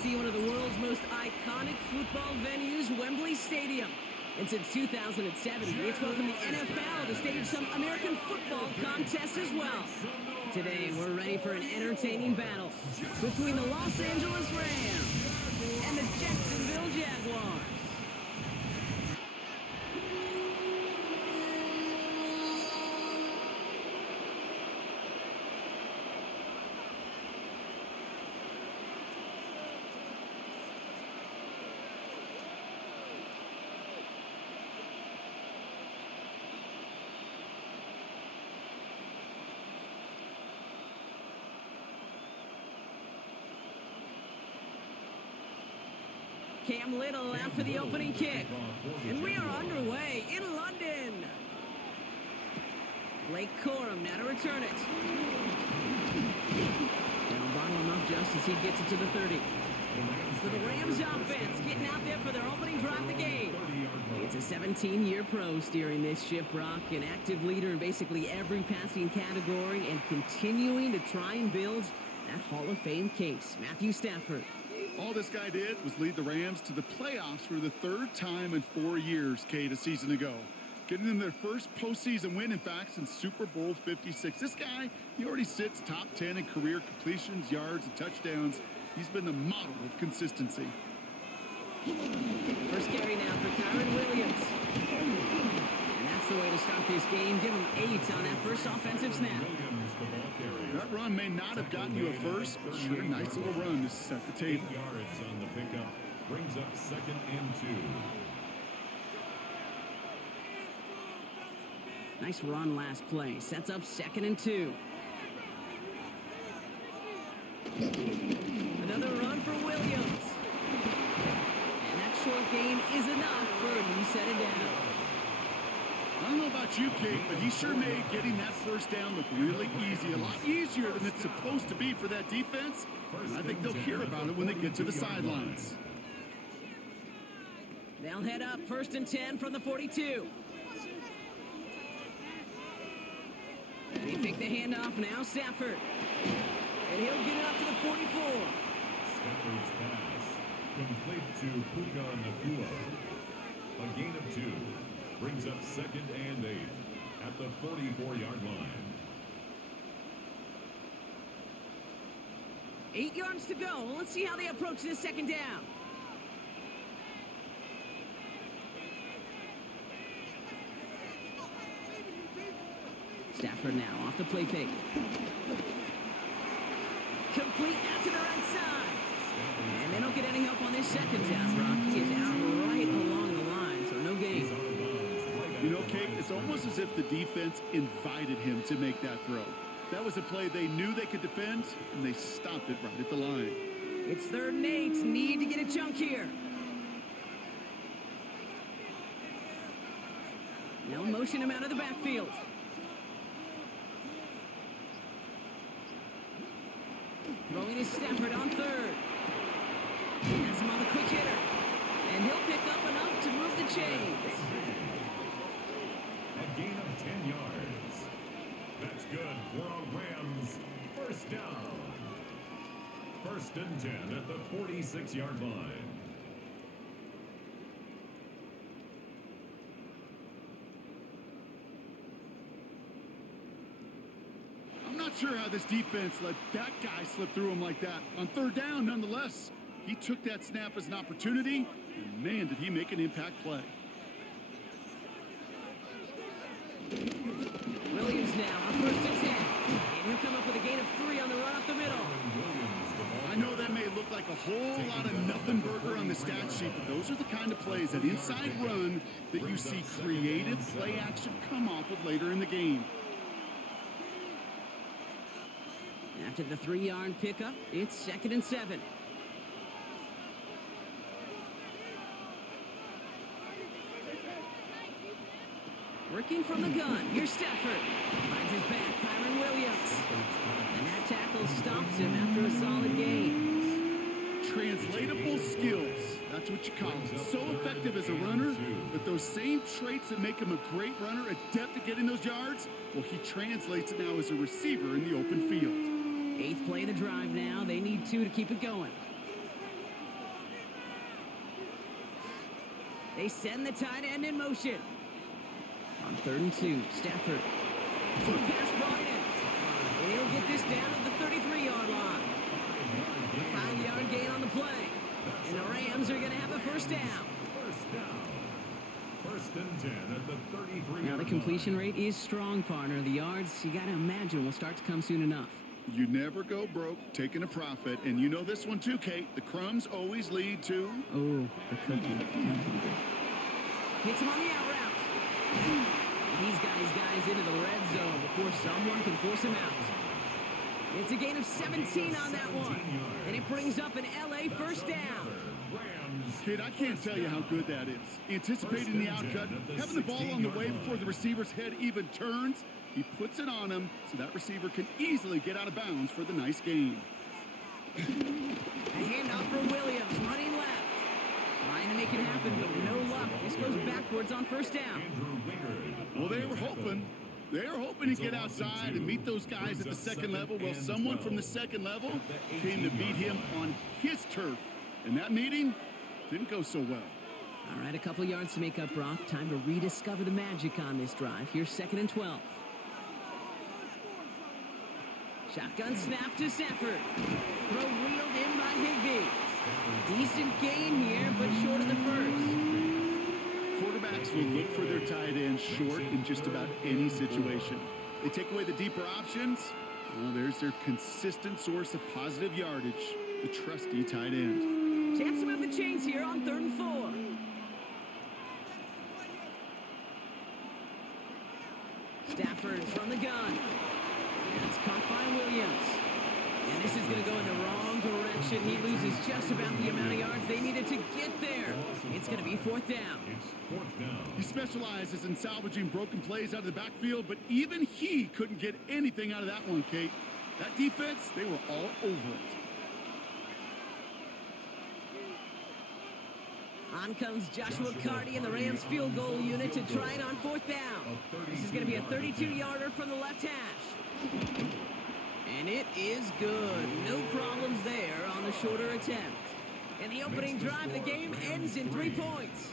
see one of the world's most iconic football venues, Wembley Stadium. And since 2007, it's welcomed the NFL to stage some American football contests as well. Today, we're ready for an entertaining battle between the Los Angeles Rams and the Jacksonville Jaguars. Cam Little out for the opening kick. And we are underway in London. Blake Corum now to return it. They'll bottle him up just as he gets it to the 30. For the Rams offense, getting out there for their opening drive of the game. It's a 17-year pro steering this ship, Brock, an active leader in basically every passing category and continuing to try and build that Hall of Fame case. Matthew Stafford. All this guy did was lead the Rams to the playoffs for the third time in 4 years, Kate, a season ago. Getting them their first postseason win, in fact, since Super Bowl 56. This guy, he already sits top 10 in career completions, yards, and touchdowns. He's been the model of consistency. First carry now for Kyron Williams. And that's the way to start this game. Give him 8 on that first offensive snap. That run may not have gotten you a first, but sure, nice little run to set the table. 8 yards on the pickup. Brings up 2nd and 2. Nice run last play. Sets up 2nd and 2. Another run for Williams. And that short gain is enough for a new set of downs. I don't know about you, Kate, but he sure made getting that first down look really easy. A lot easier than it's supposed to be for that defense. And I think they'll hear about it when they get to the sidelines. They'll head up 1st and 10 from the 42. They pick the handoff now, Stafford. And he'll get it up to the 44. Stafford's pass complete to Puka Nacua. A gain of 2. Brings up 2nd and 8 at the 44-yard line. 8 yards to go. Well, let's see how they approach this second down. Stafford now off the play fake. Complete out to the right side. And they don't get any help on this second down, Brock. He is out right along the line, so no gain. You know, Kate, it's almost as if the defense invited him to make that throw. That was a play they knew they could defend, and they stopped it right at the line. It's 3rd and 8. Need to get a chunk here. They'll motion him out of the backfield. Throwing his Stafford on 3rd. Has him on the quick hitter. And he'll pick up enough to move the chains. A gain of 10 yards. That's good for a Rams first down. 1st and 10 at the 46-yard line. I'm not sure how this defense let that guy slip through him like that. On 3rd down, nonetheless, he took that snap as an opportunity, and man, did he make an impact play. Williams now on 1st and 10. And he'll come up with a gain of 3 on the run up the middle. I know that may look like a whole lot of nothing burger on the stat sheet, but those are the kind of plays, that inside run, that you see creative play action come off of later in the game. After the 3-yard pickup, it's 2nd and 7. Working from the gun, here's Stafford. Finds his back, Kyron Williams. And that tackle stops him after a solid gain. Translatable skills, that's what you call it. So effective as a runner, but those same traits that make him a great runner, adept at getting those yards, well, he translates it now as a receiver in the open field. 8th play of the drive now. They need 2 to keep it going. They send the tight end in motion. On 3rd and 2, Stafford. Short pass brought in. And he'll get this down at the 33-yard line. A 5-yard gain on the play. And the Rams are going to have a first down. First and 10 at the 33. Now, the completion rate is strong, partner. The yards, you got to imagine, will start to come soon enough. You never go broke taking a profit. And you know this one too, Kate. The crumbs always lead to... Oh, the cookie. Hits him on the out route. He's got his guys into the red zone before someone can force him out. It's a gain of 17 on that one. And it brings up an LA first down. Kid, I can't tell you how good that is. Anticipating the outcut, having the ball on the way before the receiver's head even turns. He puts it on him so that receiver can easily get out of bounds for the nice gain. A handoff for Williams, running left. Trying to make it happen, but no luck. This goes backwards on first down. Well, they were hoping. They were hoping to get outside and meet those guys at the second level. Well, someone from the second level came to beat him on his turf. And that meeting didn't go so well. All right, a couple yards to make up, Brock. Time to rediscover the magic on this drive. Here's 2nd and 12. Shotgun snap to Stafford. Throw reeled in by Higbee. Decent gain here, but short of the first. Quarterbacks will look for their tight end short in just about any situation. They take away the deeper options. Well, there's their consistent source of positive yardage, the trusty tight end. Chance to move the chains here on 3rd and 4. Stafford from the gun. And it's caught by Williams. And this is going to go in the wrong direction. He loses just about the amount of yards they needed to get there. It's going to be 4th down. He specializes in salvaging broken plays out of the backfield, but even he couldn't get anything out of that one, Kate. That defense, they were all over it. On comes Joshua Carty and the Rams field goal unit to try it on 4th down. This is going to be a 32-yarder from the left hash. And it is good. No problems there on the shorter attempt. And the opening drive of the game ends in 3 points.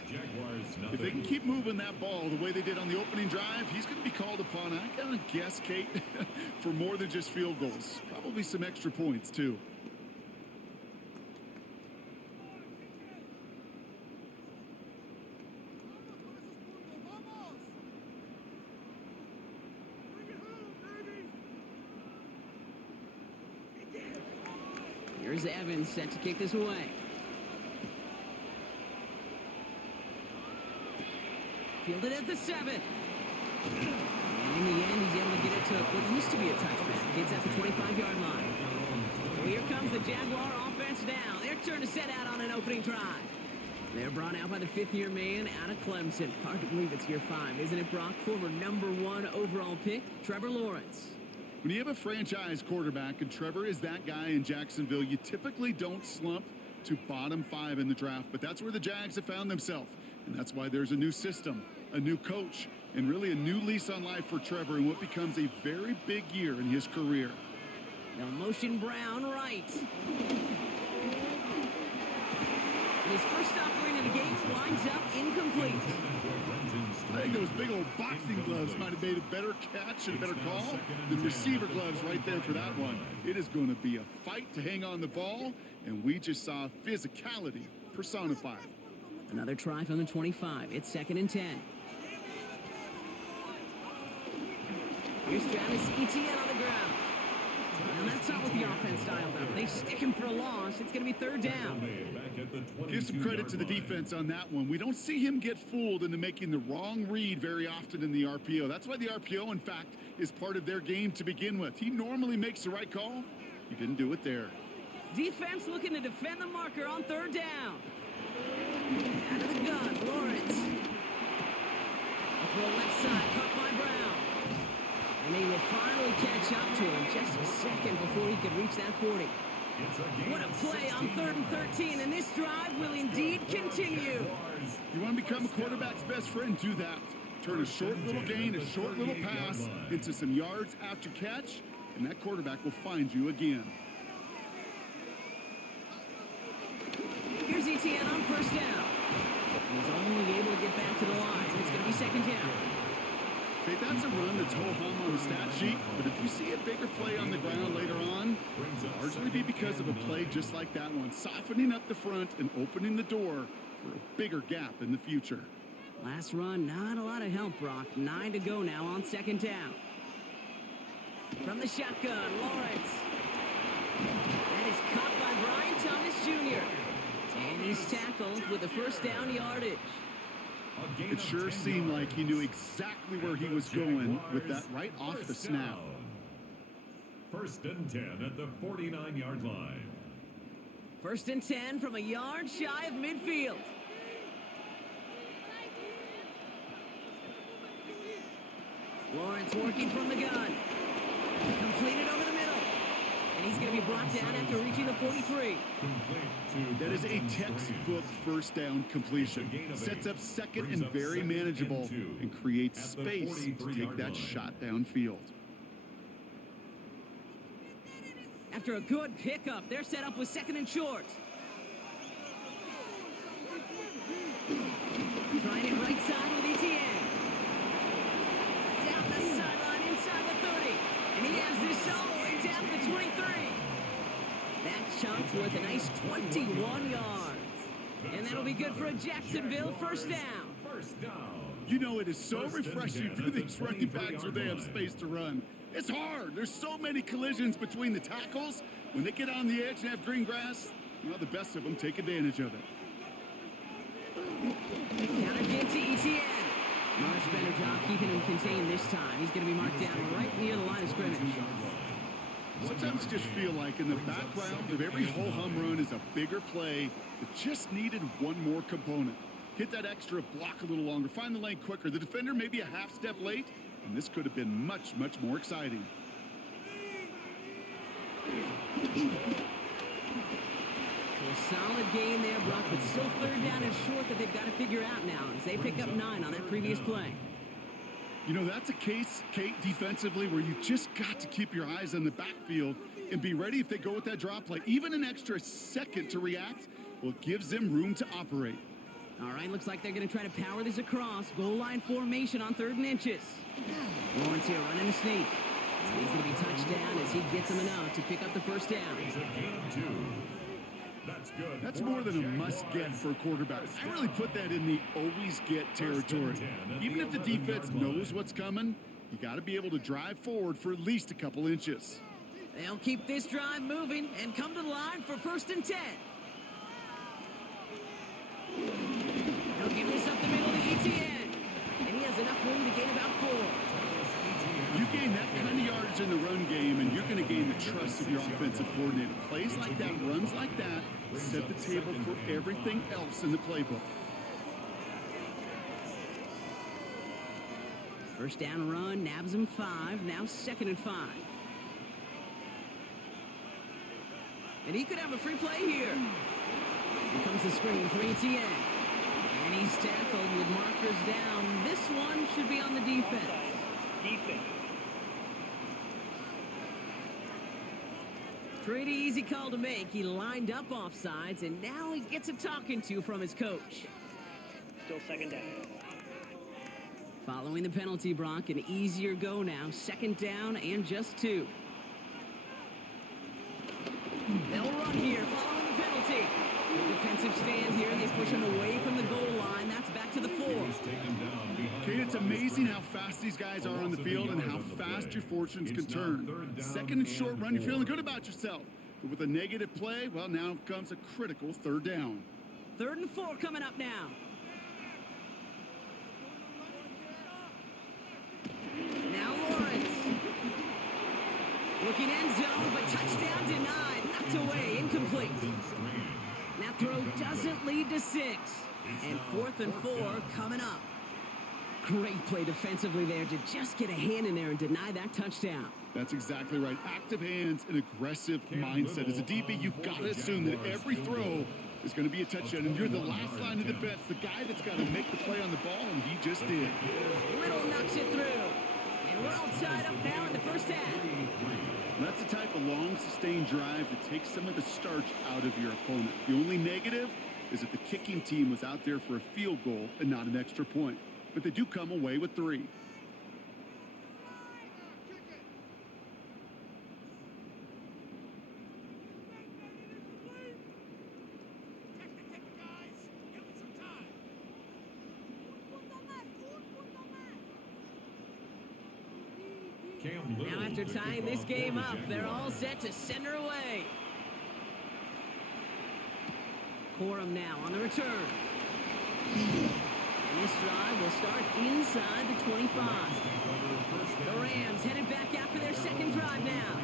If they can keep moving that ball the way they did on the opening drive, he's going to be called upon, I gotta guess, Kate, for more than just field goals. Probably some extra points, too. Here's Evans set to kick this away. Fielded at the 7. And in the end, he's able to get it to what used to be a touchback. It's at the 25-yard line. So here comes the Jaguar offense now. Their turn to set out on an opening drive. They're brought out by the 5th-year man out of Clemson. Hard to believe it's year 5, isn't it, Brock? Former #1 overall pick, Trevor Lawrence. When you have a franchise quarterback, and Trevor is that guy in Jacksonville, you typically don't slump to bottom 5 in the draft. But that's where the Jags have found themselves. And that's why there's a new system, a new coach, and really a new lease on life for Trevor in what becomes a very big year in his career. Now motion Brown right. And his first offering of the game winds up incomplete. I think those big old boxing gloves might have made a better catch and a better call than receiver gloves right there for that one. It is going to be a fight to hang on the ball, and we just saw physicality personified. Another try from the 25. It's 2nd and 10. Here's Travis Etienne on the ground. And that's not what the offense dialed up. They stick him for a loss. It's going to be 3rd down. Give some credit to the defense on that one. We don't see him get fooled into making the wrong read very often in the RPO. That's why the RPO, in fact, is part of their game to begin with. He normally makes the right call. He didn't do it there. Defense looking to defend the marker on 3rd down. Out of the gun, Lawrence. Up to the left side, caught by Brown. And they will finally catch up to him just a second before he could reach that 40. What a play on 3rd and 13, and this drive will indeed continue. You want to become a quarterback's best friend? Do that. Turn a short little gain, a short little pass into some yards after catch, and that quarterback will find you again. Here's Etienne on 1st down. He's only able to get back to the line. It's going to be second down. Okay, that's a run that's ho-hum on the stat sheet, but if you see a bigger play on the ground later on, it'll largely be because of a play just like that one, softening up the front and opening the door for a bigger gap in the future. Last run, not a lot of help, Brock. 9 to go now on second down. From the shotgun, Lawrence. That is caught by Brian Thomas Jr. And he's tackled with the first down yardage. It sure seemed like he knew exactly where he was going with that right off the snap. First and 10 at the 49-yard line. First and 10 from a yard shy of midfield. Lawrence working from the gun. Completed over the middle. And he's going to be brought down after reaching the 43. That is a textbook first down completion. Sets up second and very manageable and creates space to take that shot downfield. After a good pickup, they're set up with second and short. Trying it right side with ETN. Down the sideline inside the 30. And he has this all the way down to the 23. That chunk worth a nice 21 yards. And that'll be good for a Jacksonville first down. You know, it is so refreshing for these running backs when they have space to run. It's hard. There's so many collisions between the tackles. When they get on the edge and have green grass, well, the best of them take advantage of it. Counter give to ETN. Much better job keeping him contained this time. He's going to be marked down right near the line of scrimmage. Sometimes just feel like in the background of every ho-hum run is a bigger play that just needed one more component. Hit that extra block a little longer, find the lane quicker. The defender may be a half step late, and this could have been much, much more exciting. So a solid gain there, Brock, but still third down and short that they've got to figure out now as they pick up 9 on that previous play. You know, that's a case, Kate, defensively, where you just got to keep your eyes on the backfield and be ready if they go with that drop play. Even an extra second to react, well, it gives them room to operate. All right, looks like they're going to try to power this across. Goal line formation on 3rd and inches. Lawrence here running a sneak. And he's going to be touched down as he gets him enough to pick up the first down. It's a gain of 2. That's good. That's more than a must-get for a quarterback. I really put that in the always-get territory. Even if the defense knows what's coming, you got to be able to drive forward for at least a couple inches. They'll keep this drive moving and come to the line for 1st and 10. They'll give this up the middle to ETN. And he has enough room to gain about 4. You gain that kind of yardage in the run game, and you're going to gain the trust of your offensive coordinator. Plays like that, runs like that, set the table for everything else in the playbook. First down run, nabs him 5, now 2nd and 5. And he could have a free play here. Here comes the screen for ETN. And he's tackled with markers down. This one should be on the defense. Pretty easy call to make. He lined up offsides, and now he gets a talking to from his coach. Still second down. Following the penalty, Brock, an easier go now. 2nd down and just 2. They'll run here following the penalty. The defensive stand here, and they push him away from the goal line. That's back to the 4. Okay, it's amazing how fast these guys are on the field and how fast your fortunes can turn. 2nd and short run, you're feeling good about yourself. But with a negative play, well, now comes a critical 3rd down. 3rd and 4 coming up now. Now Lawrence. Looking end zone, but touchdown denied. Knocked away, incomplete. That throw doesn't lead to 6. And 4th and 4 coming up. Great play defensively there to just get a hand in there and deny that touchdown. That's exactly right. Active hands and aggressive mindset. As a DB, you've got to assume that every throw is going to be a touchdown. And you're the last line of defense, the guy that's got to make the play on the ball, and he just did. Little knocks it through. And we're all tied up now in the first half. That's the type of long, sustained drive that takes some of the starch out of your opponent. The only negative, is that the kicking team was out there for a field goal and not an extra point. But they do come away with 3. Now after tying this game up, they're all set to send her away. Corum now on the return. And this drive will start inside the 25. The Rams headed back after their second drive now.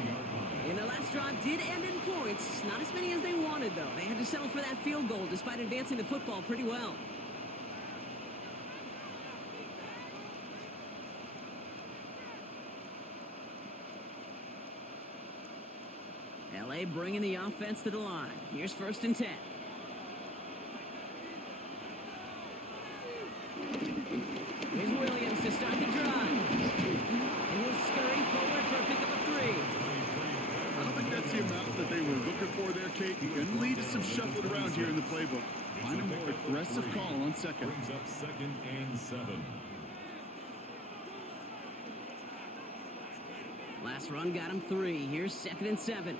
And the last drive did end in points. Not as many as they wanted, though. They had to settle for that field goal despite advancing the football pretty well. LA bringing the offense to the line. Here's 1st and 10. Here's Williams to start the drive. And he'll scurry forward for a pickup of 3. I don't think that's the amount that they were looking for there, Kate. And lead to some shuffling around here in the playbook. Find a more aggressive call on second. Brings up 2nd and 7. Last run got him 3. Here's 2nd and 7.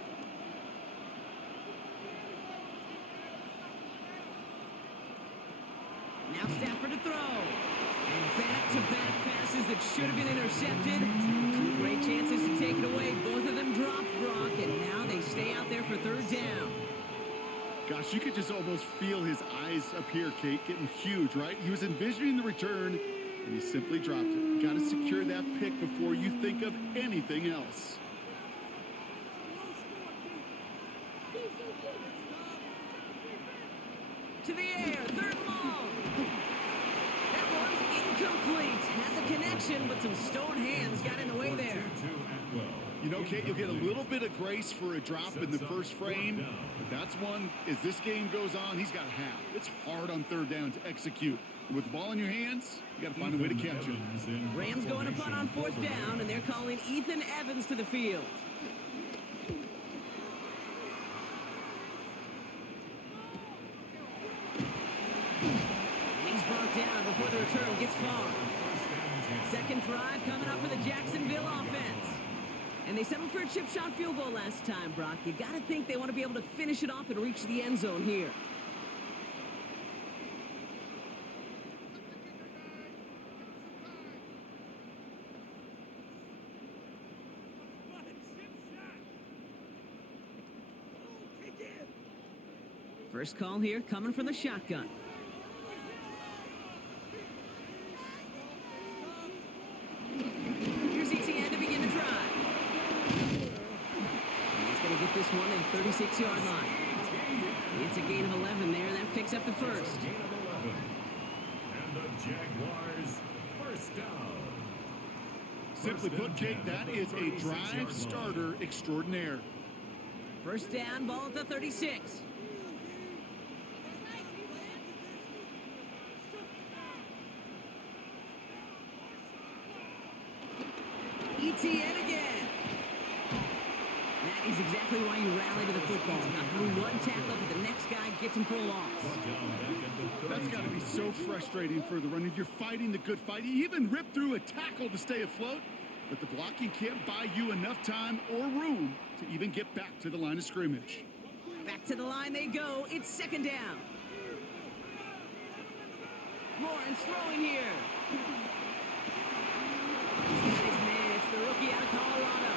Now Stafford to throw. And back-to-back passes that should have been intercepted. 2 great chances to take it away. Both of them dropped, Brock, and now they stay out there for 3rd down. Gosh, you could just almost feel his eyes up here, Kate, getting huge, right? He was envisioning the return, and he simply dropped it. Got to secure that pick before you think of anything else. To the air, 3rd long. That one's incomplete. Had the connection, but some stone hands got in the way there. You know, Kate, you'll get a little bit of grace for a drop in the first frame, but that's one, as this game goes on, he's got half. It's hard on 3rd down to execute. With the ball in your hands, you got to find a way to catch it. Rams going to punt on 4th down, and they're calling Ethan Evans to the field. And he's brought down before the return gets far. 2nd drive coming up for the Jacksonville offense. And they settled for a chip shot field goal last time, Brock. You got to think they want to be able to finish it off and reach the end zone here. First call here coming from the shotgun. Here's ETN to begin the drive. And he's going to get this one at the 36-yard line. It's a gain of 11 there, and that picks up the first. Gain of 11. And the Jaguars first down. Simply put, Kate, that is a drive starter extraordinaire. First down, ball at the 36. ETN again. That is exactly why you rally to the football. Not through one tackle, but the next guy gets him for a loss. That's got to be so frustrating for the runner. You're fighting the good fight. You even rip through a tackle to stay afloat, but the blocking can't buy you enough time or room to even get back to the line of scrimmage. Back to the line they go. It's 2nd down. Lawrence throwing here. He's got his man. It's the rookie out of Colorado.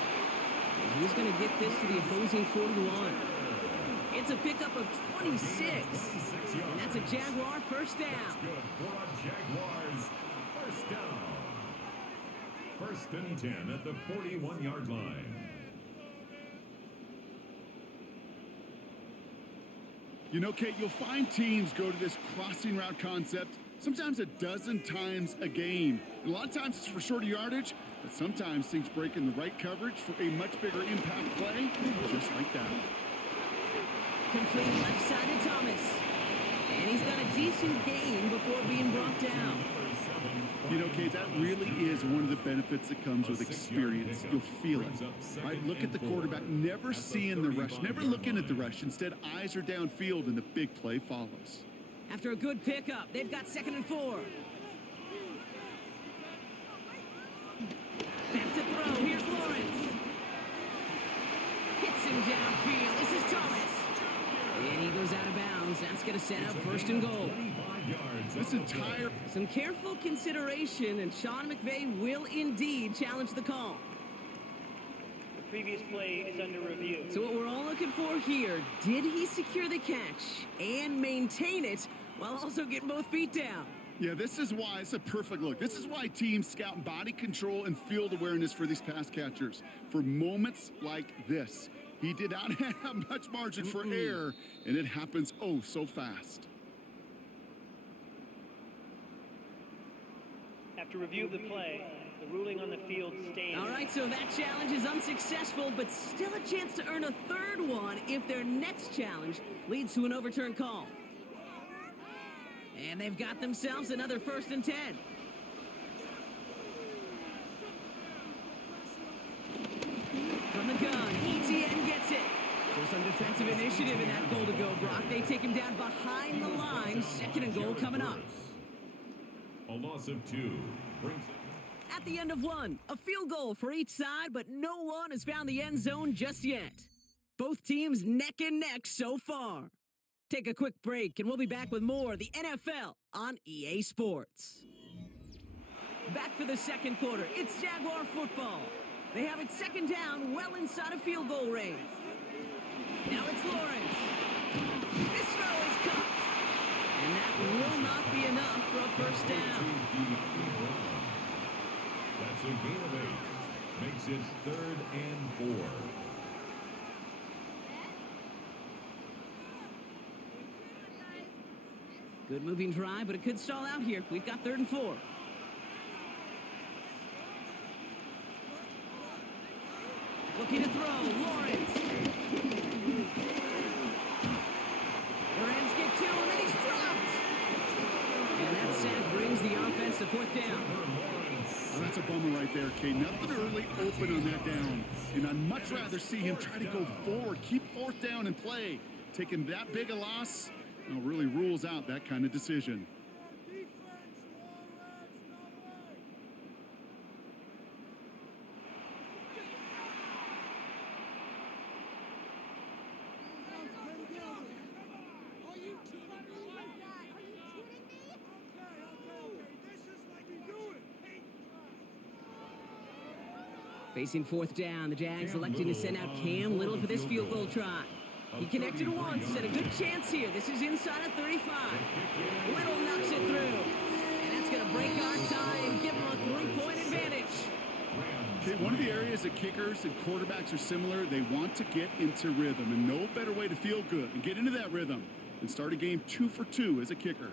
And he's going to get this to the opposing 41. It's a pickup of 26. And that's a Jaguar first down. Good for a Jaguars first down. 1st and 10 at the 41-yard line. You know, Kate, you'll find teams go to this crossing route concept sometimes a dozen times a game. And a lot of times it's for shorter yardage, but sometimes things break in the right coverage for a much bigger impact play, just like that. Complete left side to Thomas. And he's got a decent gain before being brought down. You know, Kate, that really is one of the benefits that comes with experience. You'll feel it, right? Look at the quarterback, never seeing the rush, never looking at the rush. Instead, eyes are downfield, and the big play follows. After a good pickup, they've got 2nd and 4. Back to throw. Here's Lawrence. Hits him downfield. This is Thomas. And he goes out of bounds. That's going to set up 1st and goal. Some careful consideration, and Sean McVay will indeed challenge the call. The previous play is under review. So what we're all looking for here, did he secure the catch and maintain it while also getting both feet down? Yeah, this is why it's a perfect look. This is why teams scout body control and field awareness for these pass catchers. For moments like this, he did not have much margin for error, and it happens oh so fast. After review of the play, the ruling on the field stands. All right, so that challenge is unsuccessful, but still a chance to earn a 3rd one if their next challenge leads to an overturned call. And they've got themselves another 1st and 10. From the gun, ETN gets it. So some defensive initiative in that goal to go, Brock. They take him down behind the line. 2nd and goal coming up. A loss of 2 brings it. At the end of 1, a field goal for each side, but no one has found the end zone just yet. Both teams neck and neck so far. Take a quick break, and we'll be back with more of the NFL on EA Sports. Back for the 2nd quarter. It's Jaguar football. They have it 2nd down, well inside of field goal range. Now it's Lawrence. This throw is caught. And that will not be enough for a 1st down. That's a gain of 8. Makes it 3rd and 4. Good moving drive, but it could stall out here. We've got 3rd and 4. Looking to throw, Lawrence. The Rams get 2, and then he's dropped. And that sack brings the offense to 4th down. Oh, that's a bummer right there, Kate. Nothing early open on that down. And I'd much rather see him try to go forward, keep 4th down and play. Taking that big a loss, really rules out that kind of decision. Facing 4th down, the Jags electing to send out Cam Little for this field goal try. He connected once, had a good chance here. This is inside of 35. Little knocks it through. And that's going to break our tie and give him a 3-point advantage. Okay, one of the areas that kickers and quarterbacks are similar, they want to get into rhythm. And no better way to feel good and get into that rhythm than start a game 2 for 2 as a kicker.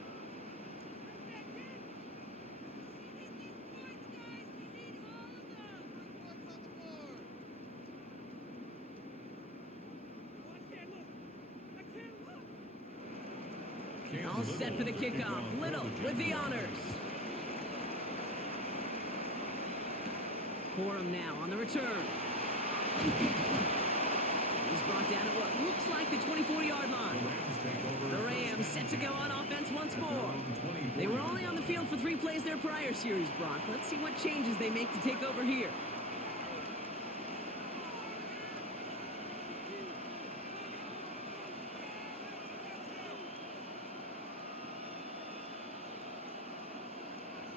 All set for the kickoff. Little with the honors. Corum now on the return. He's brought down at what looks like the 24-yard line. The Rams set to go on offense once more. They were only on the field for 3 plays their prior series, Brock. Let's see what changes they make to take over here.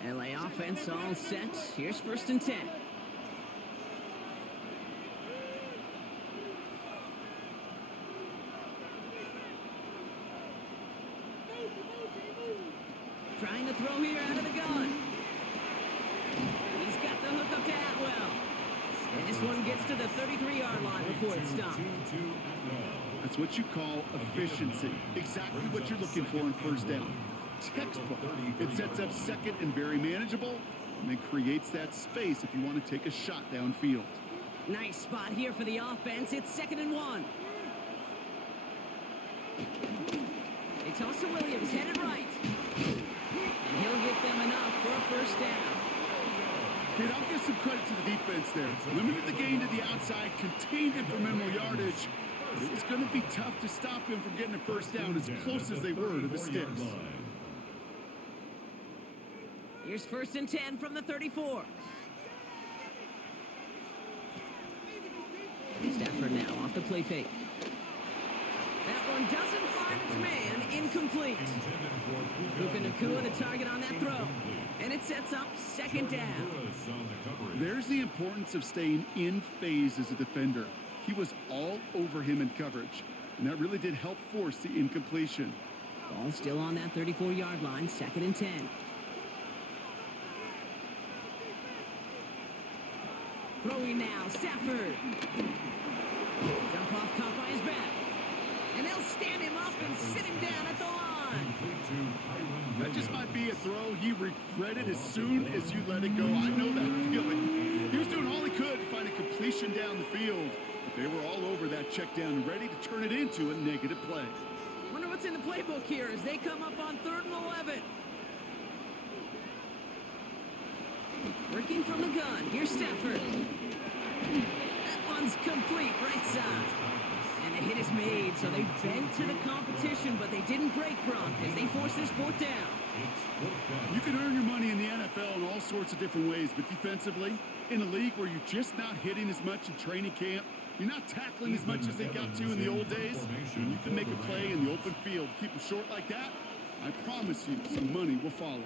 LA offense all set. Here's 1st and 10. Trying to throw here out of the gun. He's got the hook up to Atwell. And this one gets to the 33-yard line before it's stopped. That's what you call efficiency. Exactly what you're looking for in 1st down. Textbook. It sets up 2nd and very manageable, and then creates that space if you want to take a shot downfield. Nice spot here for the offense. It's 2nd and 1. They toss to Williams, headed right. And he'll get them enough for a 1st down. Kid, I'll give some credit to the defense there. Limited the gain to the outside, contained it for minimal yardage, But it was going to be tough to stop him from getting a first down as close as they were to the sticks. Here's 1st and 10 from the 34. Stafford now off the play fake. That one doesn't find its man. Incomplete. Puka Nacua the target on that throw. And it sets up 2nd down. There's the importance of staying in phase as a defender. He was all over him in coverage, and that really did help force the incompletion. Ball still on that 34-yard line, 2nd and 10. Throwing now, Stafford. Dump off caught by his back. And they'll stand him up and sit him down at the line. That just might be a throw he regretted as soon as you let it go. I know that feeling. He was doing all he could to find a completion down the field, but they were all over that check down, ready to turn it into a negative play. Wonder what's in the playbook here as they come up on 3rd and 11. Working from the gun. Here's Stafford. That one's complete, right side. And the hit is made, so they bent to the competition, but they didn't break Brock as they force this 4th down. You can earn your money in the NFL in all sorts of different ways, but defensively, in a league where you're just not hitting as much in training camp, you're not tackling as much as they got to in the old days, and you can make a play in the open field, keep them short like that, I promise you some money will follow.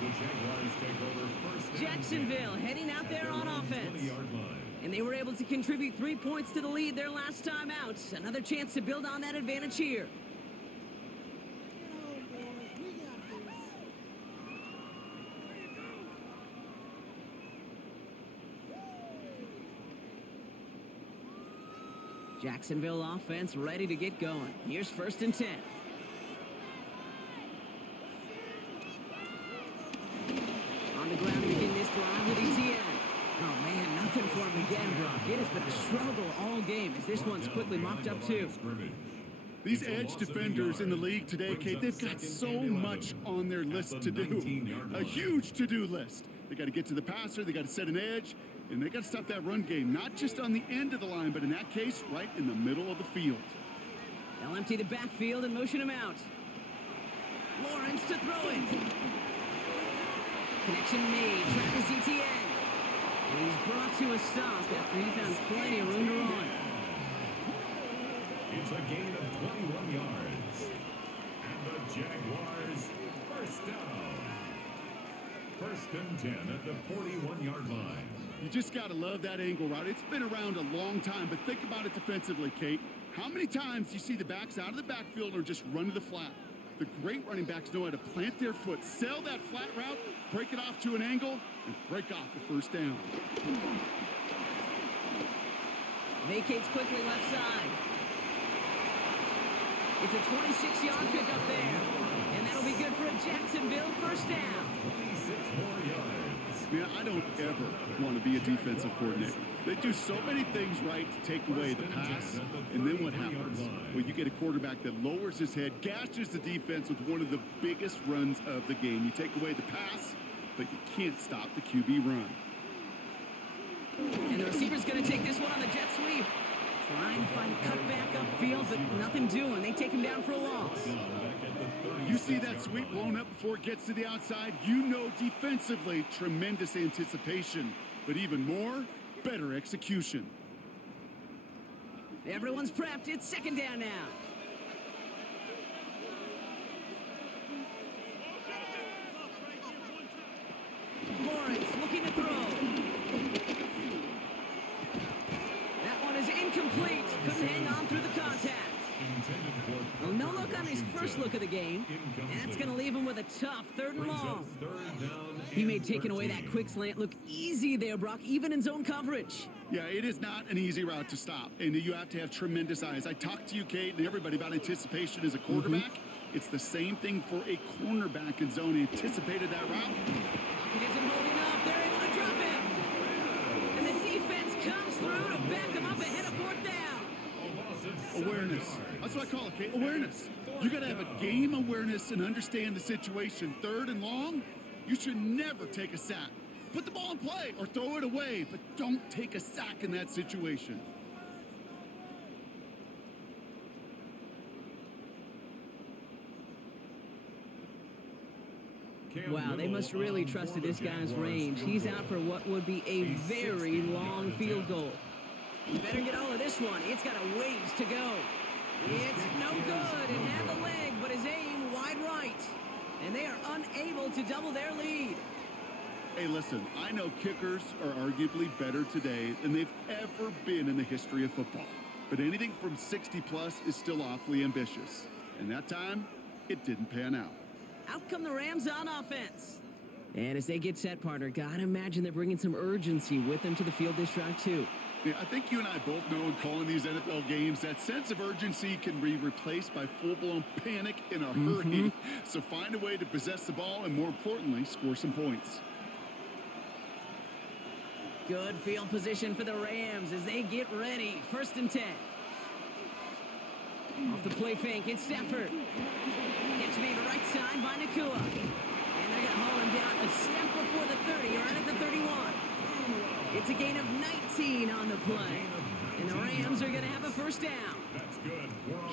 The Jaguars take over 1st. Jacksonville heading out there on offense. And they were able to contribute 3 points to the lead their last time out. Another chance to build on that advantage here. Jacksonville offense ready to get going. Here's 1st and 10. On the ground to begin this drive with ETN. Oh, man, nothing for him again, Brock. It has been a struggle all game as this one's quickly mopped up, too. These edge defenders in the league today, Kate, they've got so much on their list to do. A huge to-do list. They got to get to the passer, they got to set an edge, and they got to stop that run game, not just on the end of the line, but in that case, right in the middle of the field. They'll empty the backfield and motion him out. Lawrence to throw it. Connection made. Travis Etienne. And he's brought to a stop after he found plenty of room to run. It's a gain of 21 yards. And the Jaguars first down. 1st and 10 at the 41-yard line. You just got to love that angle route. It's been around a long time, but think about it defensively, Kate. How many times you see the backs out of the backfield or just run to the flat? The great running backs know how to plant their foot, sell that flat route, break it off to an angle, and break off the 1st down. Vacates quickly left side. It's a 26-yard pickup there. And that'll be good for a Jacksonville 1st down. 26 more yards. Man, I don't ever want to be a defensive coordinator. They do so many things right to take away the pass, and then what happens? Well, you get a quarterback that lowers his head, gashes the defense with one of the biggest runs of the game. You take away the pass, but you can't stop the QB run. And the receiver's going to take this one on the jet sweep. Trying to find a cutback upfield, but nothing doing. They take him down for a loss. You see that sweep blown up before it gets to the outside, you know defensively, tremendous anticipation, but even more, better execution. Everyone's prepped. It's 2nd down now. Lawrence looking to throw. That one is incomplete. Couldn't hang on through the contact. Well, no look on his first look of the game, and that's going to leave him with a tough 3rd and long. He made taking away that quick slant look easy there, Brock, even in zone coverage. Yeah, it is not an easy route to stop, and you have to have tremendous eyes. I talked to you, Kate, and everybody about anticipation as a quarterback. It's the same thing for a cornerback in zone. He anticipated that route. It isn't holding up. They're able to drop him. And the defense comes through to back him up ahead of 4th down. Awareness. That's what I call it, Kate. Awareness. You got to have a game awareness and understand the situation. 3rd and long, you should never take a sack. Put the ball in play or throw it away, but don't take a sack in that situation. Wow, they must really trust this guy's range. He's out for what would be a very long field goal. He better get all of this one. It's got a ways to go. It's no good. It had the leg, but his aim wide right. And they are unable to double their lead. Hey, listen, I know kickers are arguably better today than they've ever been in the history of football. But anything from 60-plus is still awfully ambitious. And that time, it didn't pan out. Out come the Rams on offense. And as they get set, partner, gotta imagine they're bringing some urgency with them to the field this drive, too. Yeah, I think you and I both know in calling these NFL games, that sense of urgency can be replaced by full-blown panic in a hurry. So find a way to possess the ball and, more importantly, score some points. Good field position for the Rams as they get ready. 1st and 10. Off the play fake, it's Stafford. Gets made the right side by Nakua. And they're going to haul him down a step before the 30, or right at the 31. It's a gain of 19 on the play. And the Rams are going to have a 1st down.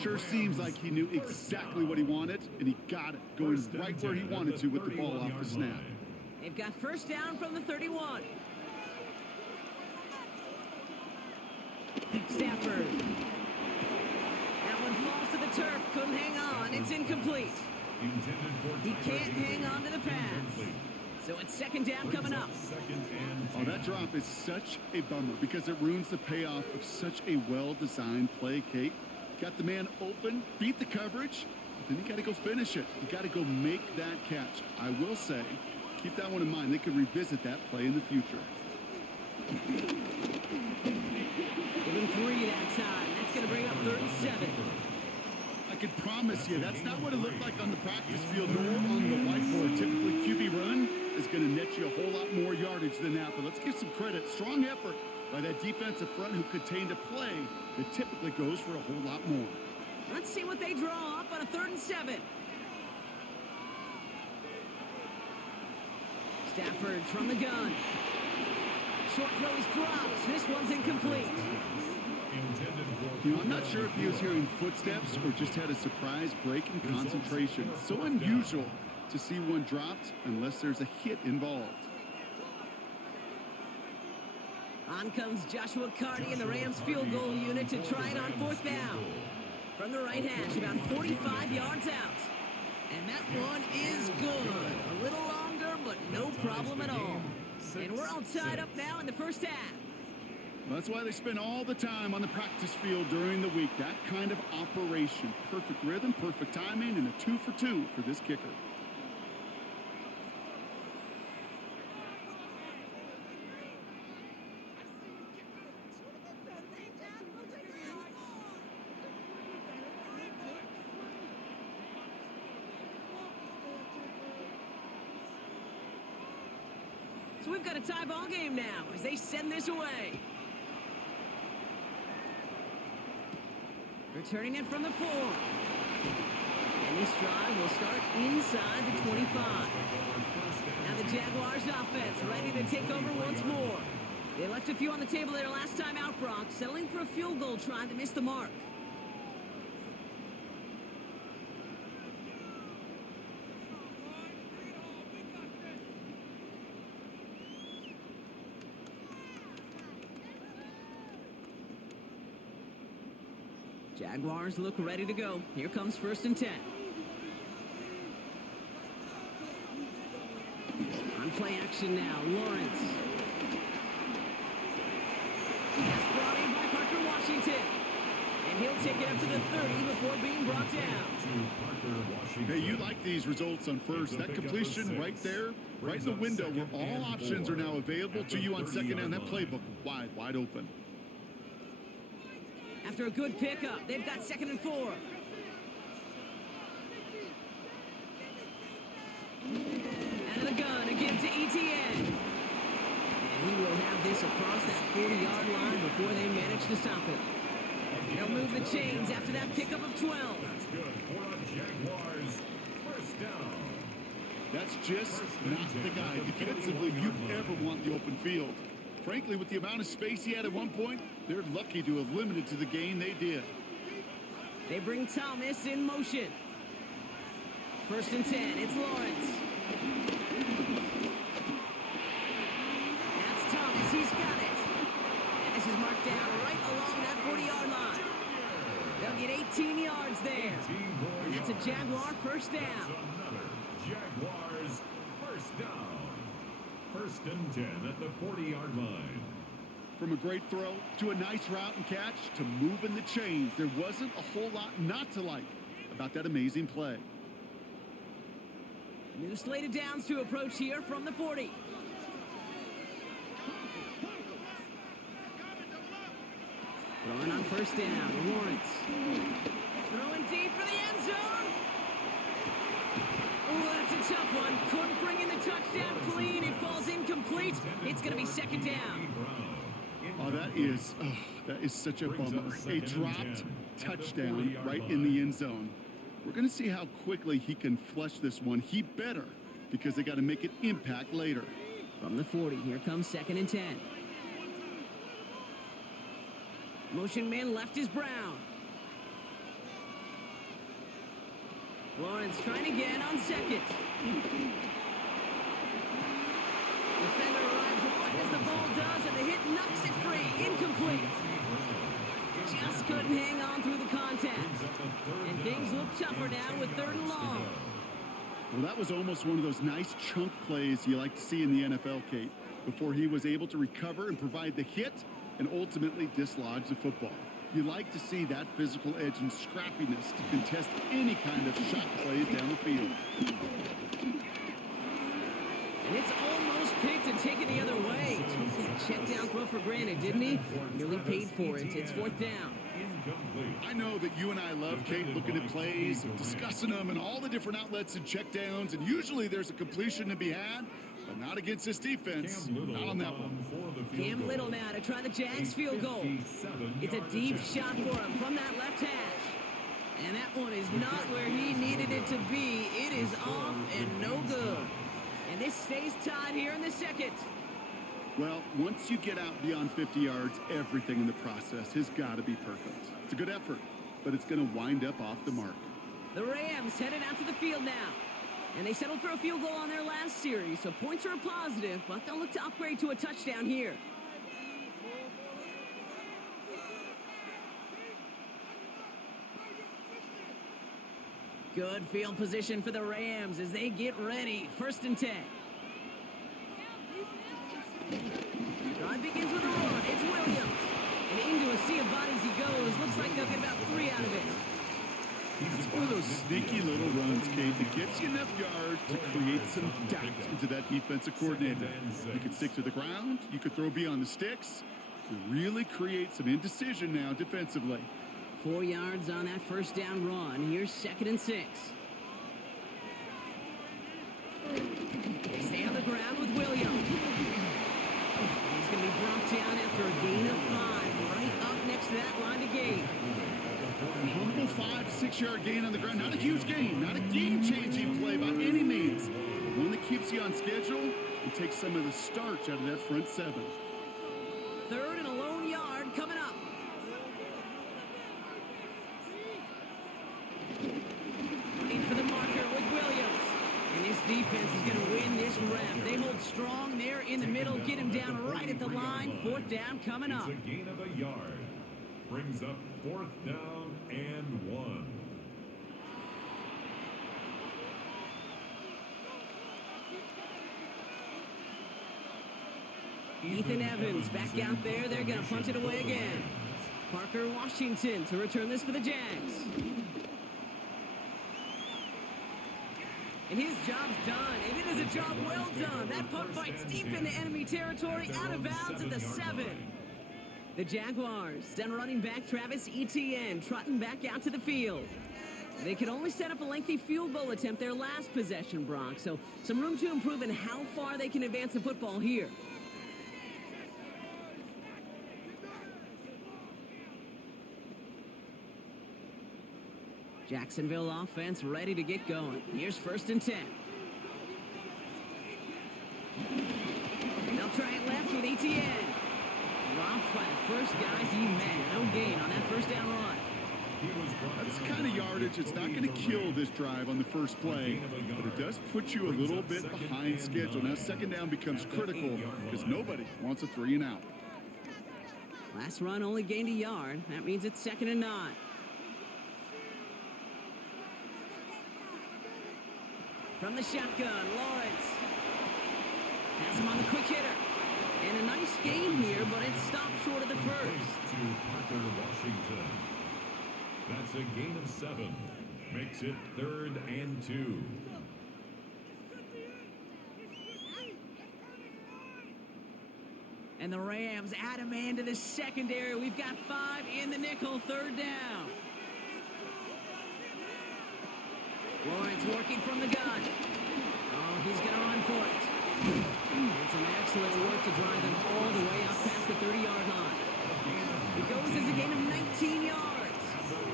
Sure seems like he knew exactly what he wanted, and he got it, going right where he wanted to with the ball off the snap. They've got 1st down from the 31. Stafford. That one falls to the turf. Couldn't hang on. It's incomplete. He can't hang on to the pass. So it's 2nd down coming up. Oh, that drop is such a bummer because it ruins the payoff of such a well-designed play, Kate. Got the man open, beat the coverage, but then you got to go finish it. You got to go make that catch. I will say, keep that one in mind. They can revisit that play in the future. Give him 3 that time. That's going to bring up 3rd and 7. I can promise you, that's not what it looked like on the practice field nor on the whiteboard. Typically, QB run is going to net you a whole lot more yardage than that. But let's give some credit. Strong effort by that defensive front who contained a play that typically goes for a whole lot more. Let's see what they draw up on a 3rd and 7. Stafford from the gun. Short throw is dropped. This one's incomplete. You know, I'm not sure if he was hearing footsteps or just had a surprise break in concentration. It's so unusual to see one dropped unless there's a hit involved. On comes Joshua Carty and the Rams field goal unit to try it on 4th down. From the right hash, about 45 yards out. And that one is good. A little longer, but no problem at all. And we're all tied up now in the 1st half. Well, that's why they spend all the time on the practice field during the week. That kind of operation. Perfect rhythm, perfect timing, and a 2 for 2 for this kicker. So we've got a tie ball game now as they send this away. Returning it from the 4. And this drive will start inside the 25. Now the Jaguars offense ready to take over once more. They left a few on the table there last time out, Brock, settling for a field goal try to miss the mark. Jaguars look ready to go. Here comes 1st and 10. On play action now, Lawrence. That's brought in by Parker Washington. And he'll take it up to the 30 before being brought down. Hey, you like these results on 1st. That completion right there, right in the window where all options are now available to you on 2nd down. That playbook wide open. After a good pickup, they've got 2nd and 4. Out of the gun, again to ETN. And he will have this across that 40-yard line before they manage to stop it. They'll move the chains after that pickup of 12. That's good for the Jaguars. 1st down. That's just not the guy defensively you ever want the open field. Frankly, with the amount of space he had at one point, they're lucky to have limited to the gain they did. They bring Thomas in motion. 1st and 10, it's Lawrence. That's Thomas, he's got it. And this is marked down right along that 40-yard line. They'll get 18 yards there. And that's a Jaguar first down. Another Jaguars first down. 1st and 10 at the 40-yard line. From a great throw to a nice route and catch to moving the chains, there wasn't a whole lot not to like about that amazing play. New slate of downs to approach here from the 40. Throwing on 1st down, Lawrence. Throwing deep for the end zone. Oh, that's a tough one. Couldn't bring in the touchdown clean. It falls incomplete. It's going to be 2nd down. Oh, that is such a bummer. A dropped touchdown right in the end zone. We're going to see how quickly he can flush this one. He better, because they got to make an impact later. From the 40, here comes 2nd and 10. Motion man left is Brown. Lawrence trying again on 2nd. Defender arrives wide as the ball does, and the hit knocks it free. Incomplete. Just couldn't hang on through the contact. And things look tougher now with 3rd and long. Well, that was almost one of those nice chunk plays you like to see in the NFL, Kate, before he was able to recover and provide the hit and ultimately dislodge the football. You like to see that physical edge and scrappiness to contest any kind of shot plays down the field. And it's almost picked and taken the other way. Took that check down throw for granted, didn't he? Nearly paid for it. It's 4th down. I know that you and I love, Kate, looking at plays, discussing them, and all the different outlets and checkdowns, and usually there's a completion to be had, but not against this defense. Not on that one. Cam Little now to try the Jags field goal. It's a deep shot for him from that left hash. And that one is not where he needed it to be. It is off and no good. And this stays tied here in the 2nd. Well, once you get out beyond 50 yards, everything in the process has got to be perfect. It's a good effort, but it's going to wind up off the mark. The Rams headed out to the field now. And they settled for a field goal on their last series, so points are a positive, but they'll look to upgrade to a touchdown here. Good field position for the Rams as they get ready. 1st and 10. Drive begins with a run. It's Williams. And into a sea of bodies he goes. Looks like they'll get about 3 out of it. It's one of those sneaky little runs, Kate, that gets you enough yards to create some doubt into that defensive coordinator. You could stick to the ground. You could throw beyond the sticks. You really create some indecision now defensively. 4 yards on that 1st down run. Here's 2nd and 6. They stay on the ground with Williams. He's going to be brought down after a gain of 5. Right up next to that line of gain. A humble 5 to 6 yard gain on the ground. Not a huge gain. Not a game-changing play by any means. But one that keeps you on schedule and takes some of the starch out of that front 7. 3rd and a lone yard coming up. Waiting for the marker with Williams. And this defense is going to win this rep. They hold strong there in the middle. Get him down right at the line. 4th down coming up. It's a gain of a yard. Brings up 4th down and 1. Ethan Evans back out there. They're going to punt it away again. Parker Washington to return this for the Jags. And his job's done, and it is a job well done. That punt fights deep into enemy territory, out of bounds at the 7. The Jaguars send running back Travis Etienne trotting back out to the field. They could only set up a lengthy field goal attempt their last possession, Brock, so some room to improve in how far they can advance the football here. Jacksonville offense ready to get going. Here's 1st and 10. They'll try it left with Etienne. Dropped by the first guy he met. No gain on that first down run. That's the kind of yardage it's not going to kill this drive on the first play, but it does put you a little bit behind schedule. Now second down becomes critical because nobody wants a 3 and out. Last run only gained a yard. That means it's 2nd and 9. From the shotgun, Lawrence has him on the quick hitter. And a nice game here, but it stopped short of the first. To Parker Washington. That's a gain of 7. Makes it 3rd and 2. And the Rams add a man to the secondary. We've got 5 in the nickel, 3rd down. Lawrence working from the gun. Oh, he's going to run for it. And some excellent work to drive them all the way up past the 30-yard line. It goes as a gain of 19 yards.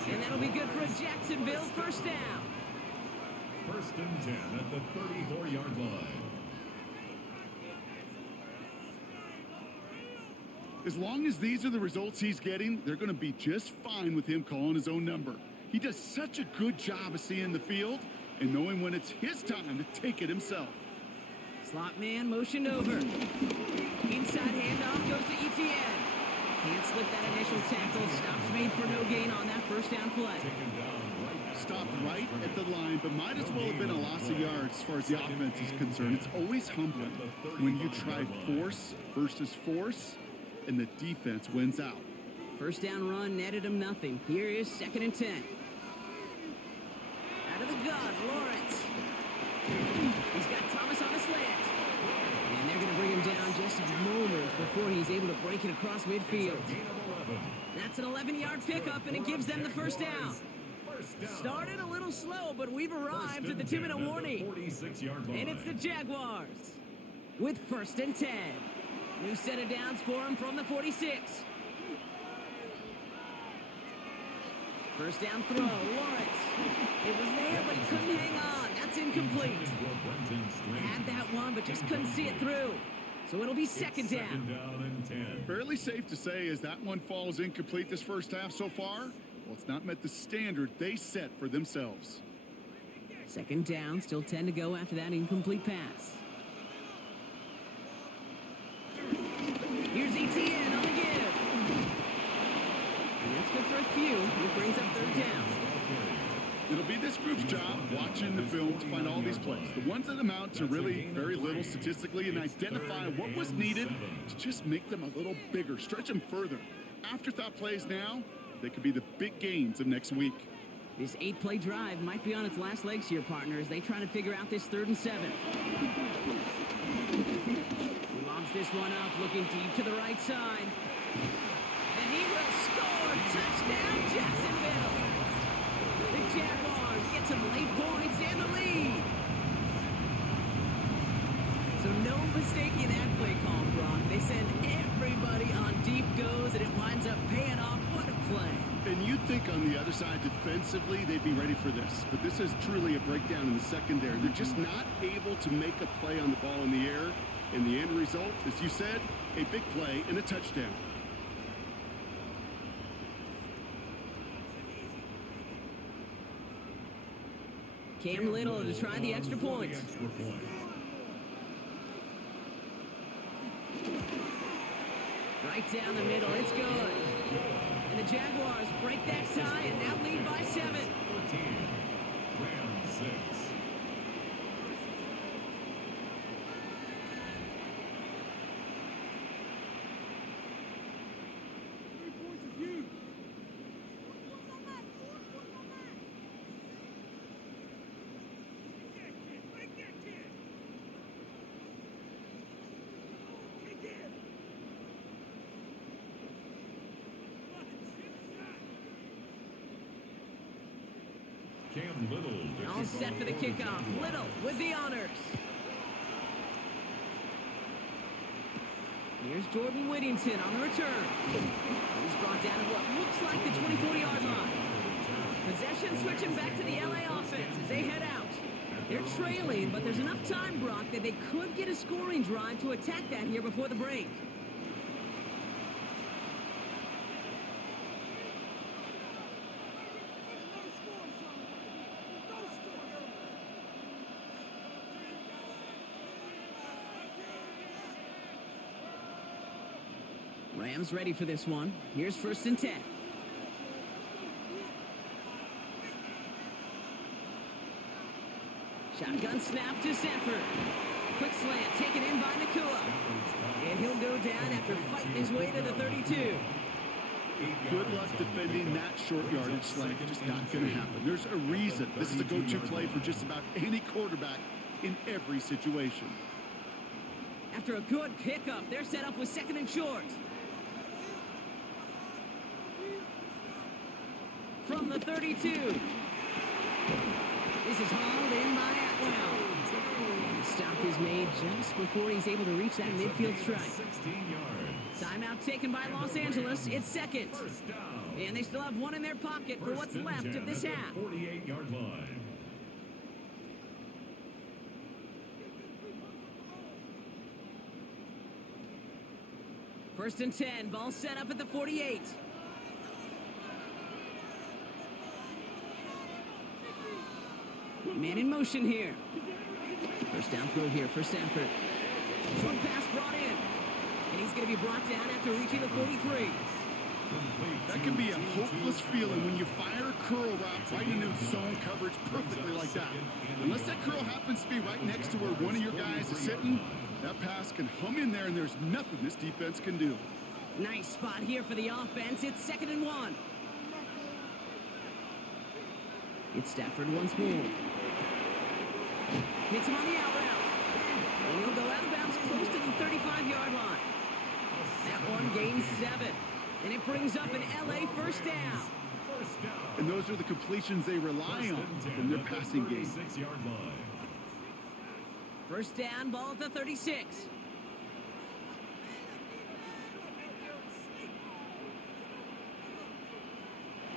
And that'll be good for a Jacksonville first down. 1st and 10 at the 34-yard line. As long as these are the results he's getting, they're going to be just fine with him calling his own number. He does such a good job of seeing the field and knowing when it's his time to take it himself. Slot man motioned over. Inside handoff goes to Etienne. Can't slip that initial tackle. Stops made for no gain on that first down play. Stopped right at the line, but might as well have been a loss of yards as far as the offense is concerned. It's always humbling when you try force versus force and the defense wins out. First down run netted him nothing. Here is 2nd and 10. Out of the gun, Lawrence. He's got Thomas on a slant. And they're going to bring him down just a moment before he's able to break it across midfield. That's an 11-yard pickup, and it gives them the first down. Started a little slow, but we've arrived at the 2-minute warning. And it's the Jaguars with 1st and 10. New set of downs for him from the 46. First down throw, Lawrence. It was there, but he couldn't hang on. That's incomplete. Had that one, but just couldn't see it through. So it'll be 2nd down. Fairly safe to say as that one falls incomplete this first half so far, well, it's not met the standard they set for themselves. 2nd down, still 10 to go after that incomplete pass. Here's Etienne on the give. And that's good for a few. It brings up 3rd down. It'll be this group's job watching the film to find all these plays. The ones that amount to really very little statistically and identify what was needed to just make them a little bigger, stretch them further. Afterthought plays now, they could be the big gains of next week. This 8-play drive might be on its last legs here, partner, as they try to figure out this 3rd and 7. He lobs this one up, looking deep to the right side. And he will score! Touchdown, Jacksonville! The Jaguars get some late points and the lead. So no mistaking that play call, Brock. They send everybody on deep goes, and it winds up paying off. What a play. And you'd think on the other side defensively they'd be ready for this, but this is truly a breakdown in the secondary. They're just not able to make a play on the ball in the air, and the end result, as you said, a big play and a touchdown. Cam Little to try the extra point. Right down the middle, it's good. And the Jaguars break that tie and now lead by 7. 14, Rams 6. Cam Little. All set for the kickoff. Little with the honors. Here's Jordan Whittington on the return. He's brought down to what looks like the 24-yard line. Possession switching back to the LA offense as they head out. At They're trailing, but there's enough time, Brock, that they could get a scoring drive to attack that here before the break. Rams ready for this one. Here's 1st and 10. Shotgun snap to Sanford. Quick slant taken in by Nakua. And he'll go down after fighting his way to the 32. Good luck defending that short yardage slant. Just not going to happen. There's a reason this is a go-to play for just about any quarterback in every situation. After a good pickup, they're set up with 2nd and short. From the 32. This is hauled in by Atwell. And the stop is made just before he's able to reach that midfield strike. Timeout taken by Los Angeles. It's 2nd. And they still have one in their pocket for what's left of this half. 48-yard line. First and 10. Ball set up at the 48. Man in motion here. First down throw here for Stafford. Short pass brought in. And he's going to be brought down after reaching the 43. That can be a hopeless feeling when you fire a curl route right into zone coverage perfectly like that. Unless that curl happens to be right next to where one of your guys is sitting, that pass can hum in there and there's nothing this defense can do. Nice spot here for the offense. It's 2nd and 1. It's Stafford once more. Hits him on the out route. And he'll go out of bounds close to the 35-yard line. That one gains 7. And it brings up an LA first down. And those are the completions they rely on from their passing game. First down, ball at the 36.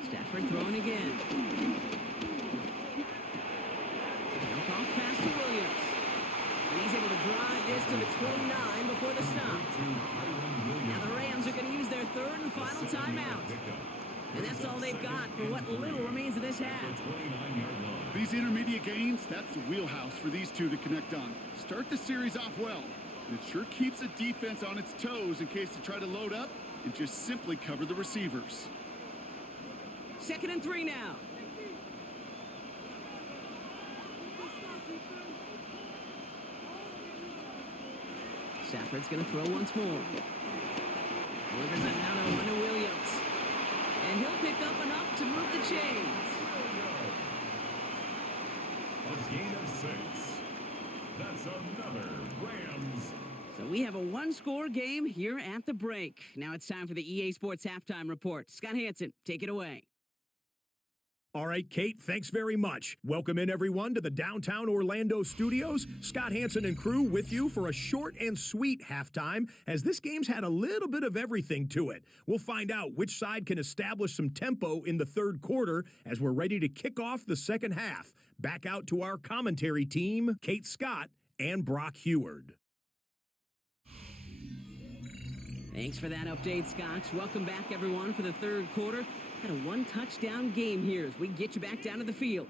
Stafford throwing again. Off pass to Williams. And he's able to drive this to the 29 before the stop. Now the Rams are going to use their 3rd and final timeout. And that's all they've got for what little remains of this half. These intermediate gains, that's the wheelhouse for these two to connect on. Start the series off well. And it sure keeps the defense on its toes in case they try to load up and just simply cover the receivers. 2nd and 3 now. Stafford's going to throw once more. Delivers another one to Williams. And he'll pick up enough to move the chains. A gain of 6. That's another Rams. So we have a one-score game here at the break. Now it's time for the EA Sports Halftime Report. Scott Hansen, take it away. All right, Kate, thanks very much. Welcome in, everyone, to the downtown Orlando studios. Scott Hansen and crew with you for a short and sweet halftime, as this game's had a little bit of everything to it. We'll find out which side can establish some tempo in the 3rd quarter as we're ready to kick off the 2nd half. Back out to our commentary team, Kate Scott and Brock Heward. Thanks for that update, Scott. Welcome back, everyone, for the 3rd quarter. Had a 1-touchdown game here as we get you back down to the field.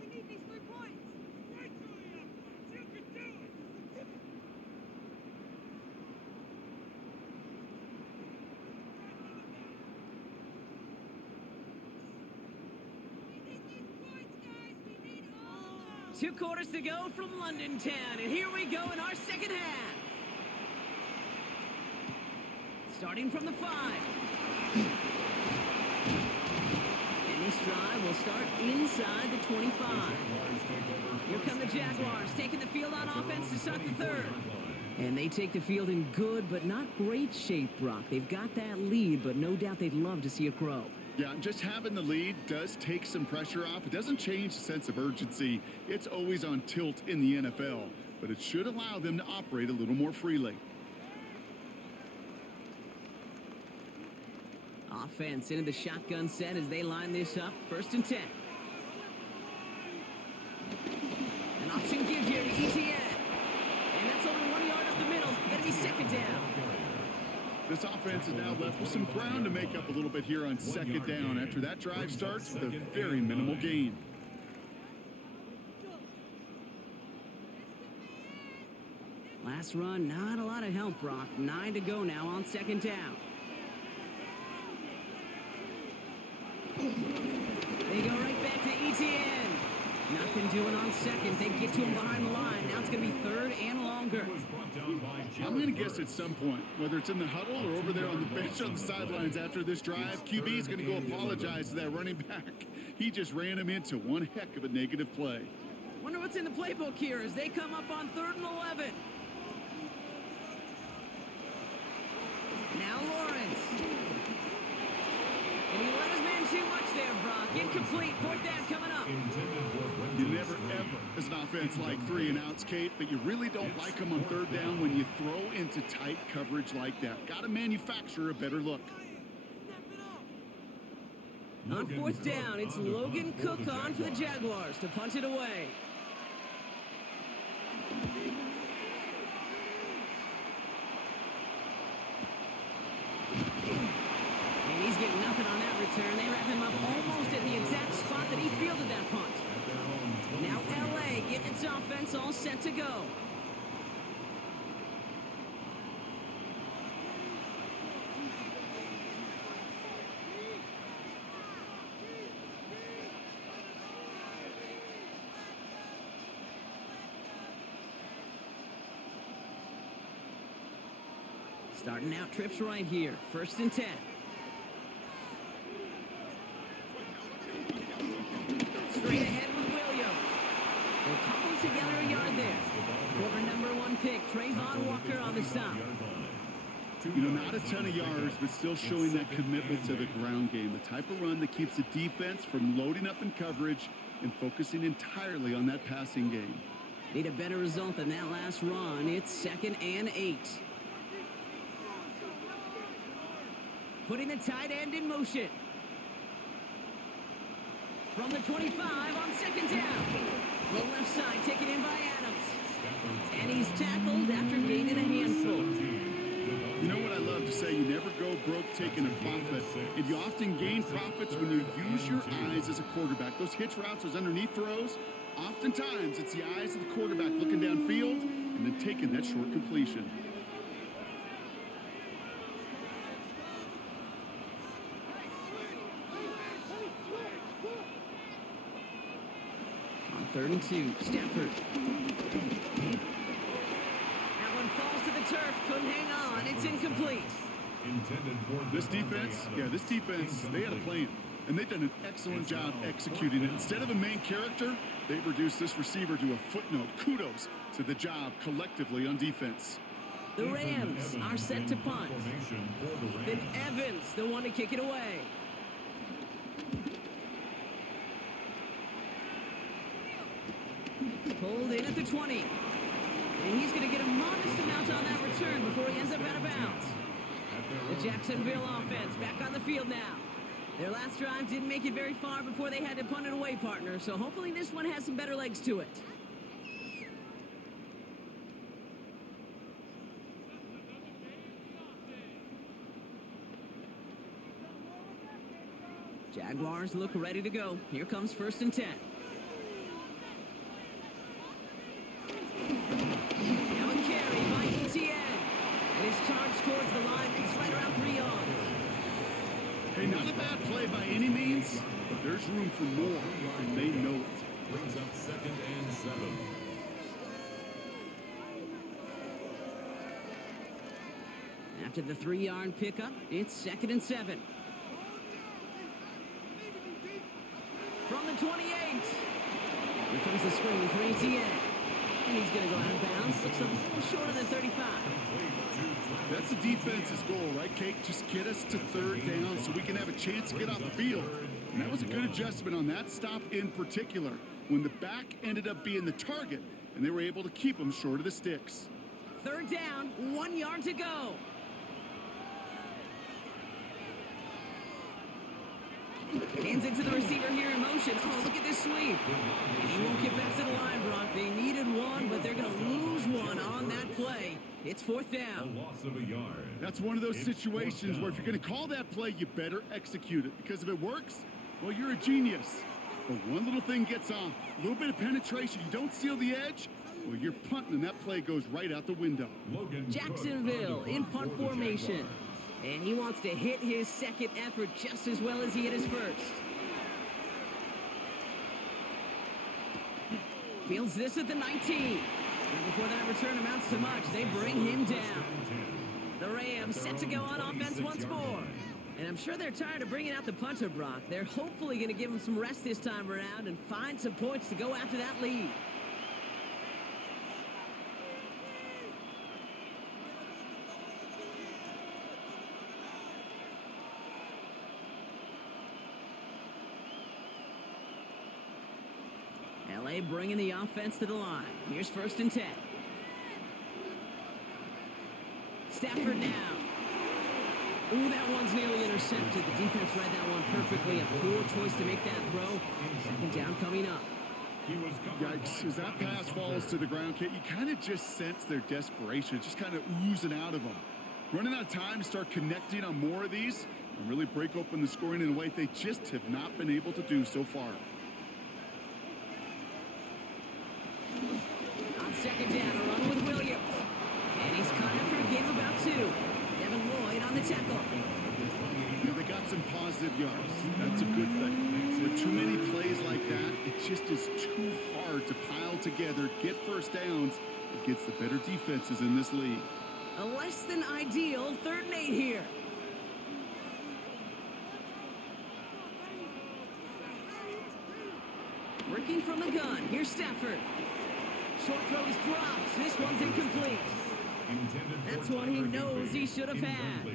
We need these 3 points. You can do it. We need these points, guys. We need all of them. 2 quarters to go from London Town, and here we go in our 2nd half. Starting from the 5. This drive will start inside the 25. Here come the Jaguars, taking the field on offense to start the 3rd. And they take the field in good but not great shape, Brock. They've got that lead, but no doubt they'd love to see it grow. Yeah, just having the lead does take some pressure off. It doesn't change the sense of urgency. It's always on tilt in the NFL, but it should allow them to operate a little more freely. Offense into the shotgun set as they line this up. 1st and 10. This offense is now left with some ground to make up a little bit here on second down after that drive starts with a very minimal gain. Last run, not a lot of help, Brock. 9 to go now on second down. They go right back to ETN. Nothing doing on second. They get to him behind the line. Now it's going to be third and longer. I'm going to guess at some point, whether it's in the huddle or over there on the bench on the sidelines after this drive, QB is going to go apologize to that running back. He just ran him into one heck of a negative play. Wonder what's in the playbook here as they come up on 3rd and 11. Now Lawrence. And he let his man too much there, Brock. Incomplete. 4th down coming up. You never, ever, as an offense, like 3 and outs, Kate, but you really don't like them on 3rd down when you throw into tight coverage like that. Got to manufacture a better look. On 4th down, it's Logan Cook on for the Jaguars to punt it away. And he's getting nothing on that return. They wrap him up almost at the exact spot that he fielded that punt. Now LA getting its offense all set to go. Starting out trips right here. 1st and 10. Straight ahead with Williams. They'll cobble together a yard there. Former number 1 pick, Trayvon Walker on the stop. You know, not a ton of yards, but still showing that commitment to the ground game. The type of run that keeps the defense from loading up in coverage and focusing entirely on that passing game. Need a better result than that last run. It's 2nd and 8. Putting the tight end in motion. From the 25 on 2nd down. The left side taken in by Adams. And he's tackled after gaining a handful. You know what I love to say? You never go broke taking a profit. And you often gain profits when you use your eyes as a quarterback. Those hitch routes, those underneath throws, oftentimes it's the eyes of the quarterback looking downfield and then taking that short completion. On 3rd and 2, Stafford. That one falls to the turf, couldn't hang on, it's incomplete. This defense, they had a plan, and they've done an excellent job executing it. Instead of a main character, they've reduced this receiver to a footnote. Kudos to the job collectively on defense. The Rams are set to punt. Then Evans, the one to kick it away. Pulled in at the 20. And he's going to get a modest amount on that return before he ends up out of bounds. The Jacksonville offense back on the field now. Their last drive didn't make it very far before they had to punt it away, partner. So hopefully this one has some better legs to it. Jaguars look ready to go. Here comes 1st and 10. Now a carry by ETN. And his charge towards the line. It's right around 3 yards. Hey, not a bad play by any means, but there's room for more, and they know it. Brings up 2nd and 7. After the 3-yard pickup, it's 2nd and 7. From the 28. Here comes the screen for ETN. And he's going to go out of bounds. Looks a little short of the 35. That's the defense's goal, right, Kate? Just get us to 3rd down so we can have a chance to get off the field. And that was a good adjustment on that stop in particular, when the back ended up being the target, and they were able to keep him short of the sticks. 3rd down, 1 yard to go. Hands it to the receiver here in motion. Oh, look at this sweep. And he won't get back to the line, Brock. They needed one, but they're going to lose one on that play. It's fourth down. A loss of a yard. That's one of those situations where if you're going to call that play, you better execute it. Because if it works, well, you're a genius. But one little thing gets off, a little bit of penetration, you don't seal the edge, well, you're punting and that play goes right out the window. Jacksonville in punt formation. And he wants to hit his second effort just as well as he hit his first. Fields this at the 19. And before that return amounts to much, they bring him down. The Rams set to go on offense once more. And I'm sure they're tired of bringing out the punter, Brock. They're hopefully going to give him some rest this time around and find some points to go after that lead. LA bringing the offense to the line. Here's 1st and 10. Stafford now. Ooh, that one's nearly intercepted. The defense read that one perfectly. A poor choice to make that throw. Second down coming up. Yikes, as that pass falls to the ground, Kate, you kind of just sense their desperation. It's just kind of oozing out of them. Running out of time to start connecting on more of these and really break open the scoring in a way they just have not been able to do so far. On second down, a run with Williams. And he's caught after a gain of about 2. Devin Lloyd on the tackle. You know, they got some positive yards. That's a good thing. With too many plays like that, it just is too hard to pile together, get first downs against the better defenses in this league. A less than ideal 3rd and 8 here. Working from the gun. Here's Stafford. Short throws drops. This one's incomplete. That's one he knows he should have had.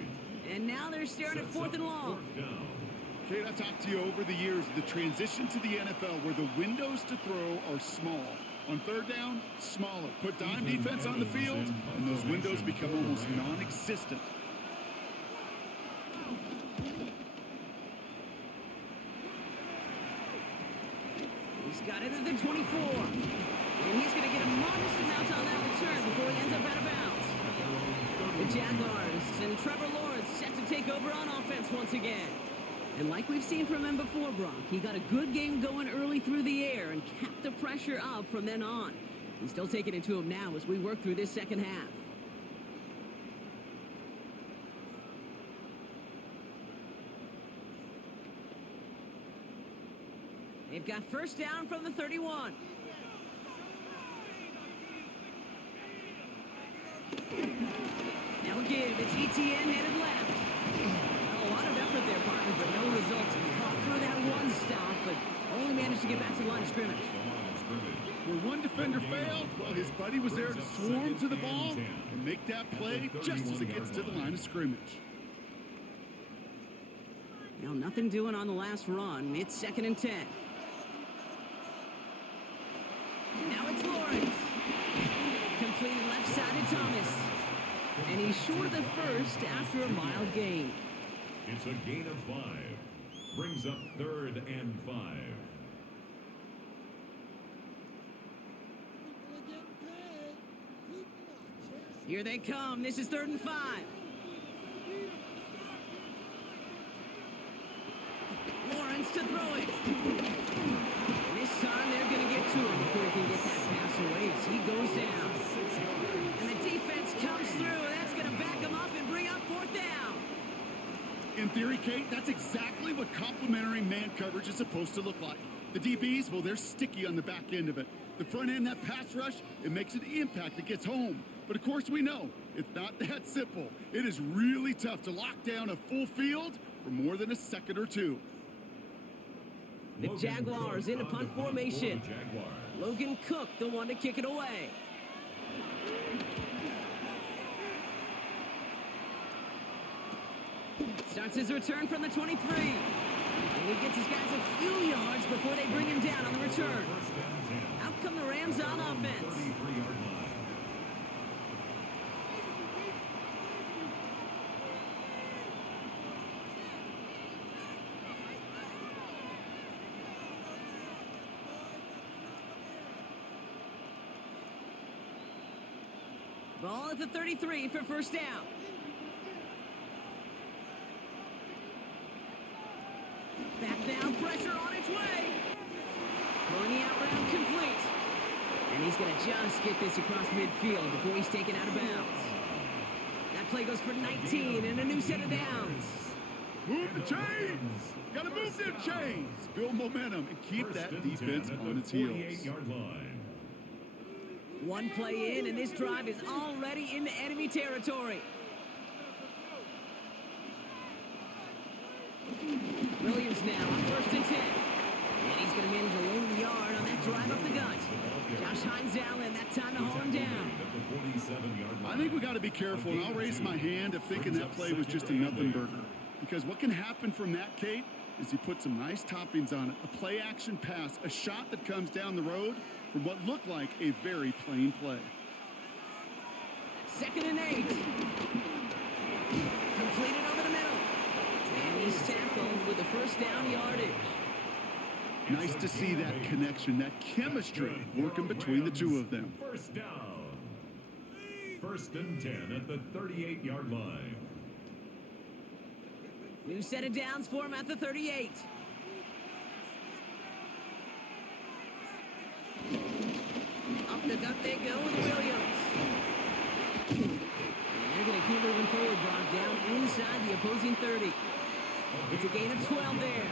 And now they're staring at 4th and long. Kate, I've talked to you over the years, the transition to the NFL where the windows to throw are small. On 3rd down, smaller. Put dime defense on the field, and those windows become almost non-existent. He's got it at the 24. And he's going to get a modest amount on that return before he ends up out of bounds. The Jaguars and Trevor Lawrence set to take over on offense once again. And like we've seen from him before, Brock, he got a good game going early through the air and kept the pressure up from then on. He's still taking it to him now as we work through this second half. They've got first down from the 31. Now a give. It's ETN headed left. Well, a lot of effort there, partner, but no results. He fought through that one stop, but only managed to get back to the line of scrimmage. Where one defender failed, well, his buddy was there to swarm to the ball and make that play just as it gets to the line of scrimmage. Now nothing doing on the last run. It's 2nd and 10. Now it's Lawrence. Completed left side to Thomas. And he's short of the first after a mild gain. It's a gain of 5. Brings up 3rd and 5. Here they come. This is 3rd and 5. Lawrence to throw it. And this time they're going to get to him before he can get that pass away as he goes down. And the defense comes through. That's going to back him up and bring up 4th down. In theory, Kate, that's exactly what complementary man coverage is supposed to look like. The DBs, well, they're sticky on the back end of it. The front end, that pass rush, it makes an impact that gets home. But of course we know it's not that simple. It is really tough to lock down a full field for more than a second or two. The Jaguars in a punt formation. Logan Cook, the one to kick it away. Starts his return from the 23. And he gets his guys a few yards before they bring him down on the return. Out come the Rams on offense. Ball at the 33 for first down. Back now, pressure on its way. Throwing the out route complete. And he's going to just get this across midfield before he's taken out of bounds. That play goes for 19 and a new set of downs. Move the chains. Got to move them chains. Build momentum and keep that defense on its heels. 48-yard line. One play in, and this drive is already into enemy territory. Williams now on 1st and 10. And he's going to manage a lone yard on that drive up the gut. Josh Hines Allen, that time to haul him down. I think we got to be careful, and I'll raise my hand of thinking that play was just a nothing burger. Because what can happen from that, Kate, is you put some nice toppings on it. A play-action pass, a shot that comes down the road from what looked like a very plain play. 2nd and 8. Completed over the middle. And he's tackled with the first down yardage. Nice to see that connection, that chemistry working between the two of them. First down. 1st and 10 at the 38-yard line. New set of downs for him at the 38. Up the gut they go with Williams. And they're going to keep moving forward, Brock, down inside the opposing 30. It's a gain of 12 there.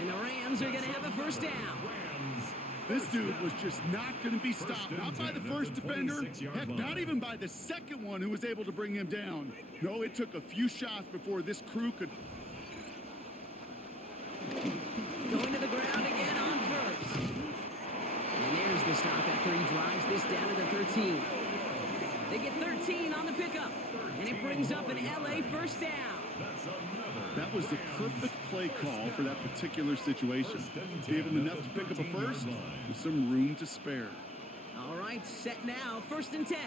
And the Rams are going to have a first down. This dude was just not going to be stopped. Not by the first defender. Heck, not even by the second one who was able to bring him down. No, it took a few shots before this crew could... Going to the ground again on first. And there's the stop after he drives this down to the 13. They get 13 on the pickup. And it brings up an LA first down. That was the perfect play call for that particular situation. Gave him enough to pick up a first with some room to spare. All right, set now. 1st and 10.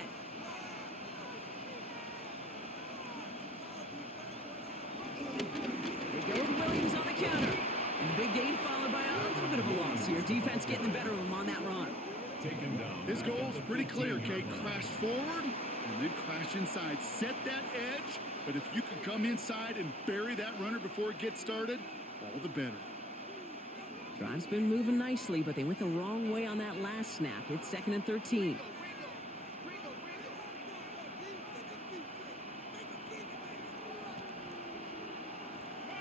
They go with Williams on the counter. And the big gain followed by a little bit of a loss here. Defense getting the better of him on that run. His goal is pretty clear, Kate. Crash forward and then crash inside. Set that edge. But if you can come inside and bury that runner before it gets started, all the better. Drive's been moving nicely, but they went the wrong way on that last snap. It's 2nd and 13.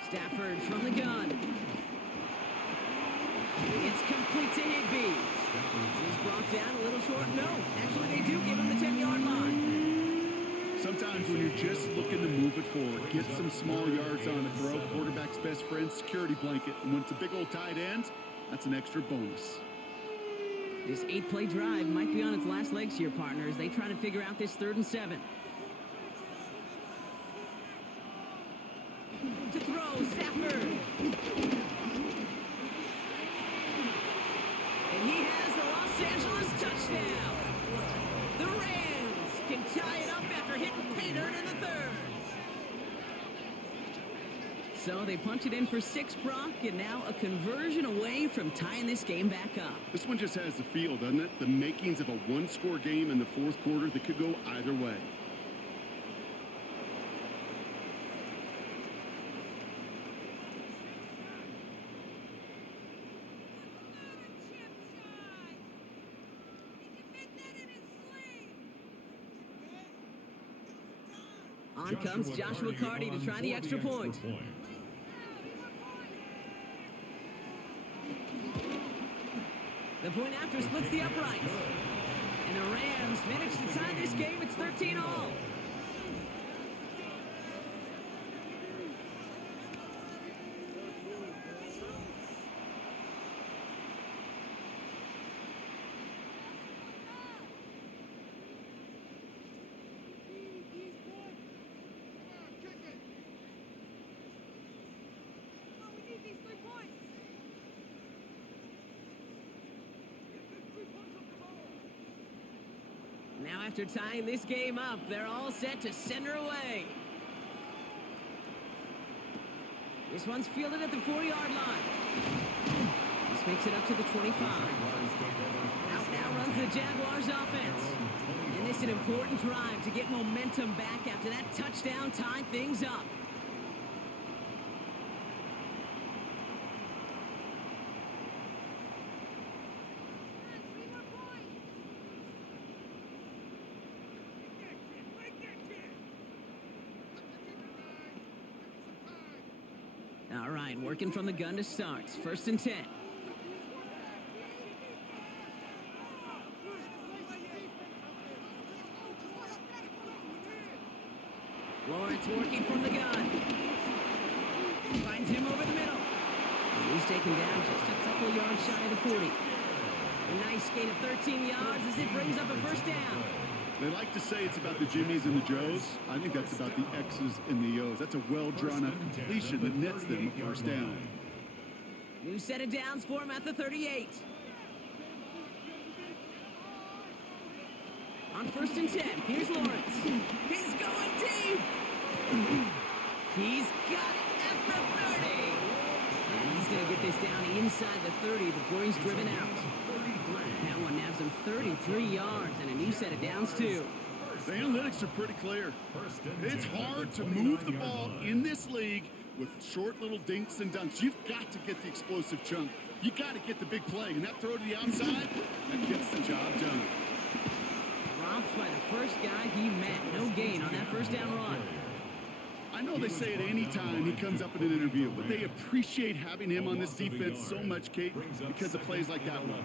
Stafford from the gun. It's complete to Higbee. He's brought down a little short. No, actually they do give him the 10-yard line. Sometimes when you're just looking to move it forward, get some small yards on the throw, quarterback's best friend, security blanket. And when it's a big old tight end, that's an extra bonus. This 8-play drive might be on its last legs here, partners. They try to figure out this 3rd and 7. To throw, Stafford. And he has the Los Angeles touchdown. The Rams can tie it up after hitting pay dirt in the 3rd. So they punch it in for 6, Brock, and now a conversion away from tying this game back up. This one just has the feel, doesn't it? The makings of a one-score game in the 4th quarter that could go either way. On comes Joshua Carty to try the extra point. The point after splits the uprights. And the Rams manage to tie this game. It's 13-all. Now after tying this game up, they're all set to send her away. This one's fielded at the 4-yard line. This makes it up to the 25. Out now runs the Jaguars offense. And this is an important drive to get momentum back after that touchdown tied things up. All right, working from the gun to start. 1st and 10. Lawrence working from the gun. Finds him over the middle. And he's taken down just a couple yards shy of the 40. A nice gain of 13 yards as it brings up a 1st down. They like to say it's about the Jimmies and the Joes. I think that's about the X's and the O's. That's a well-drawn-up completion that nets them a 1st down. New set of downs for him at the 38. On 1st and 10, here's Lawrence. He's going deep. He's got it at the 30. And he's going to get this down inside the 30 before he's driven out. That one nabs him 33 yards and a new set of downs, too. The analytics are pretty clear. It's hard to move the ball in this league with short little dinks and dunks. You've got to get the explosive chunk. You got to get the big play. And that throw to the outside, that gets the job done. Dropped by the first guy he met. No gain on that 1st down run. I know they say it any time he comes up in an interview, but they appreciate having him on this defense so much, Kate, because of plays like that one.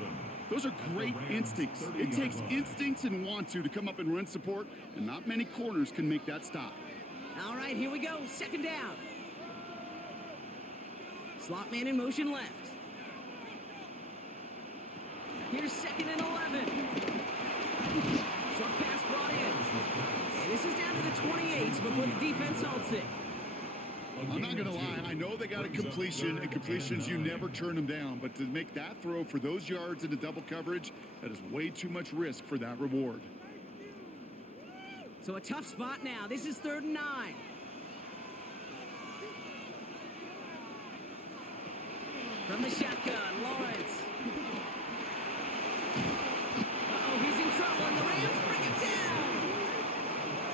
Those are great instincts. It takes instincts and want to come up and run support, and not many corners can make that stop. All right, here we go. 2nd down. Slot man in motion left. Here's 2nd and 11. Short pass brought in. And this is down to the 28 before the defense halts it. I'm not going to lie. I know they got a completion, and completions, you never turn them down. But to make that throw for those yards into double coverage, that is way too much risk for that reward. So a tough spot now. This is 3rd and 9. From the shotgun, Lawrence. Uh-oh, he's in trouble, and the Rams bring it down.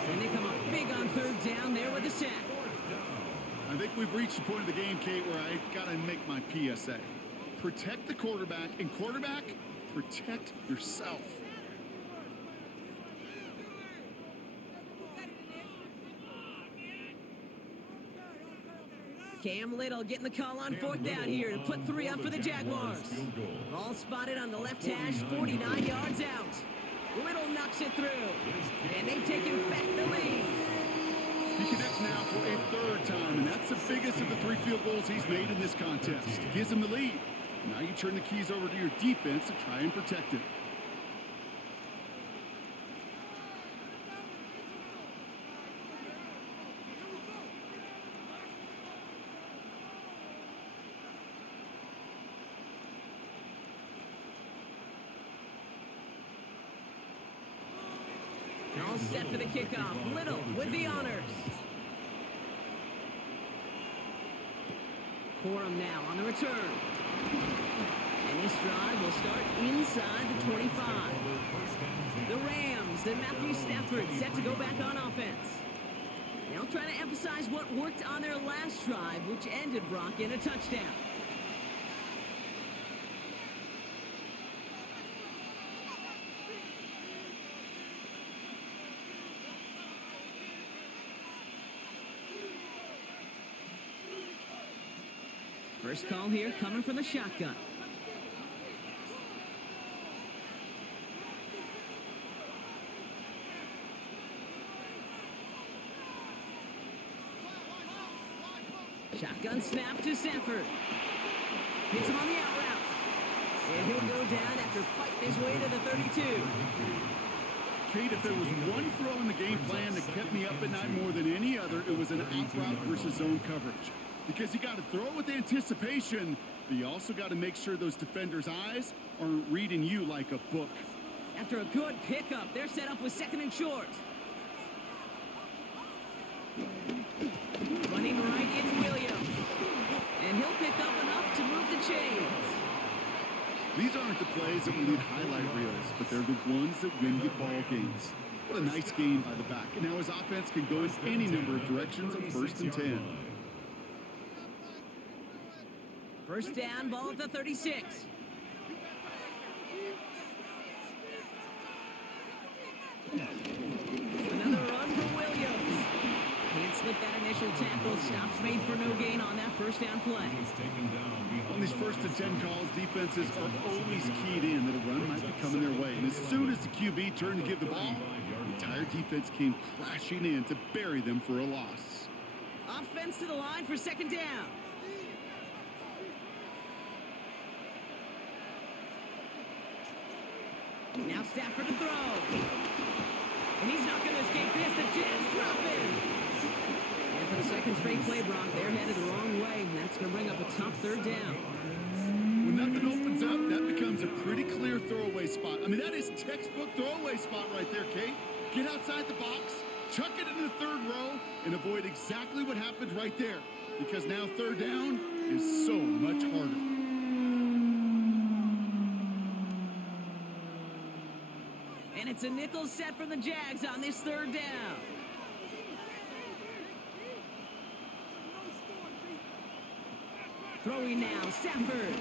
And they come up big on 3rd down there with a sack. I think we've reached the point of the game, Kate, where I got to make my PSA. Protect the quarterback, and quarterback, protect yourself. Cam Little getting the call on 4th down here to put 3 up for the Jaguars. Ball spotted on the left hash, 49 yards out. Little knocks it through, and they've taken back the lead. He connects now for a 3rd time, and that's the biggest of the 3 field goals he's made in this contest. Gives him the lead. Now you turn the keys over to your defense to try and protect it. All set for the kickoff. Little with the honors. Corum now on the return. And this drive will start inside the 25. The Rams and Matthew Stafford set to go back on offense. They'll try to emphasize what worked on their last drive, which ended Brock in a touchdown. First call here coming from the shotgun. Shotgun snap to Stafford. Hits him on the out route. And he'll go down after fighting his way to the 32. Kate, if there was one throw in the game plan that kept me up at night more than any other, it was an out route versus zone coverage. Because you got to throw it with anticipation, but you also got to make sure those defenders' eyes aren't reading you like a book. After a good pickup, they're set up with 2nd and short. Running right, it's Williams. And he'll pick up enough to move the chains. These aren't aren't the plays that will lead highlight reels, but they're the ones that win you ball games. What a nice game by the back. And now his offense can go in any number of directions on 1st and 10. First down, ball at the 36. Another run for Williams. Can't slip that initial tackle. Stops made for no gain on that first down play. On these 1st and 10 calls, defenses are always keyed in that a run might be coming their way. And as soon as the QB turned to give the ball, the entire defense came crashing in to bury them for a loss. Offense to the line for second down. Now Stafford to throw. And he's not going to escape this. The Jags drop in. And for the second straight play, Brock, they're headed the wrong way. And that's going to bring up a tough third down. When nothing opens up, that becomes a pretty clear throwaway spot. I mean, that is textbook throwaway spot right there, Kate. Get outside the box, chuck it into the third row, and avoid exactly what happened right there. Because now third down is so much harder. And it's a nickel set from the Jags on this third down. Throwing now, Stafford. Again,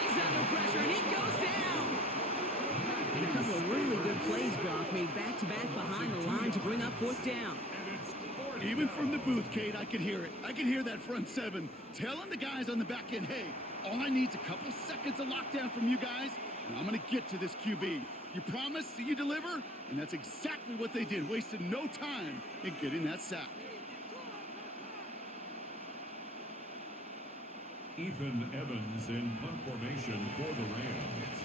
he's under pressure, and he goes down. And a couple of really good plays, Brock, made back-to-back behind the line to bring up fourth down. Even from the booth, Kate, I could hear it. I could hear that front seven telling the guys on the back end, hey, all I need is a couple seconds of lockdown from you guys, and I'm going to get to this QB. You promise that you deliver? And that's exactly what they did, wasted no time in getting that sack. Ethan Evans in punt formation for the Rams.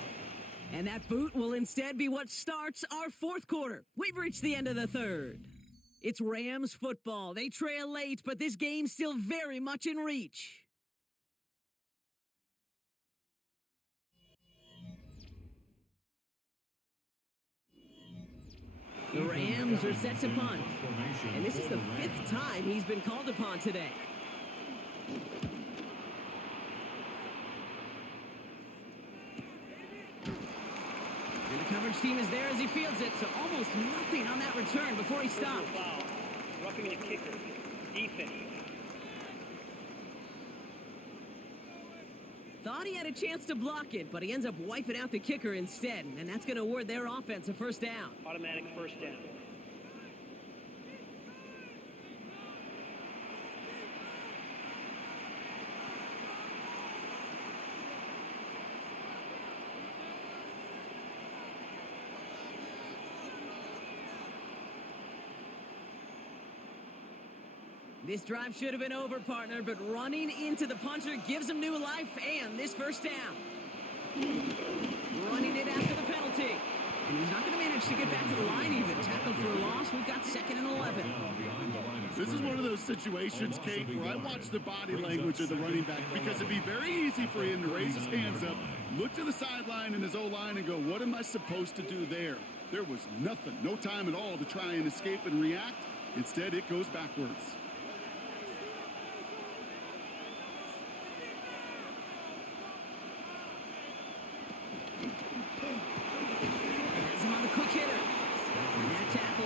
And that boot will instead be what starts our fourth quarter. We've reached the end of the third. It's Rams football. They trail late, but this game's still very much in reach. The Rams are set to punt. And this is the 5th time he's been called upon today. And the coverage team is there as he fields it, so almost nothing on that return before he stopped. Foul. Roughing the kicker. Defense. Thought he had a chance to block it, but he ends up wiping out the kicker instead, and that's going to award their offense a first down. Automatic first down. This drive should have been over, partner, but running into the punter gives him new life and this first down. Running it after the penalty. And he's not going to manage to get back to the line even. Tackled for a loss. We've got 2nd and 11. This is one of those situations, Kate, where I watch the body language of the running back because it'd be very easy for him to raise his hands up, look to the sideline in his O-line and go, what am I supposed to do there? There was nothing, no time at all to try and escape and react. Instead, it goes backwards.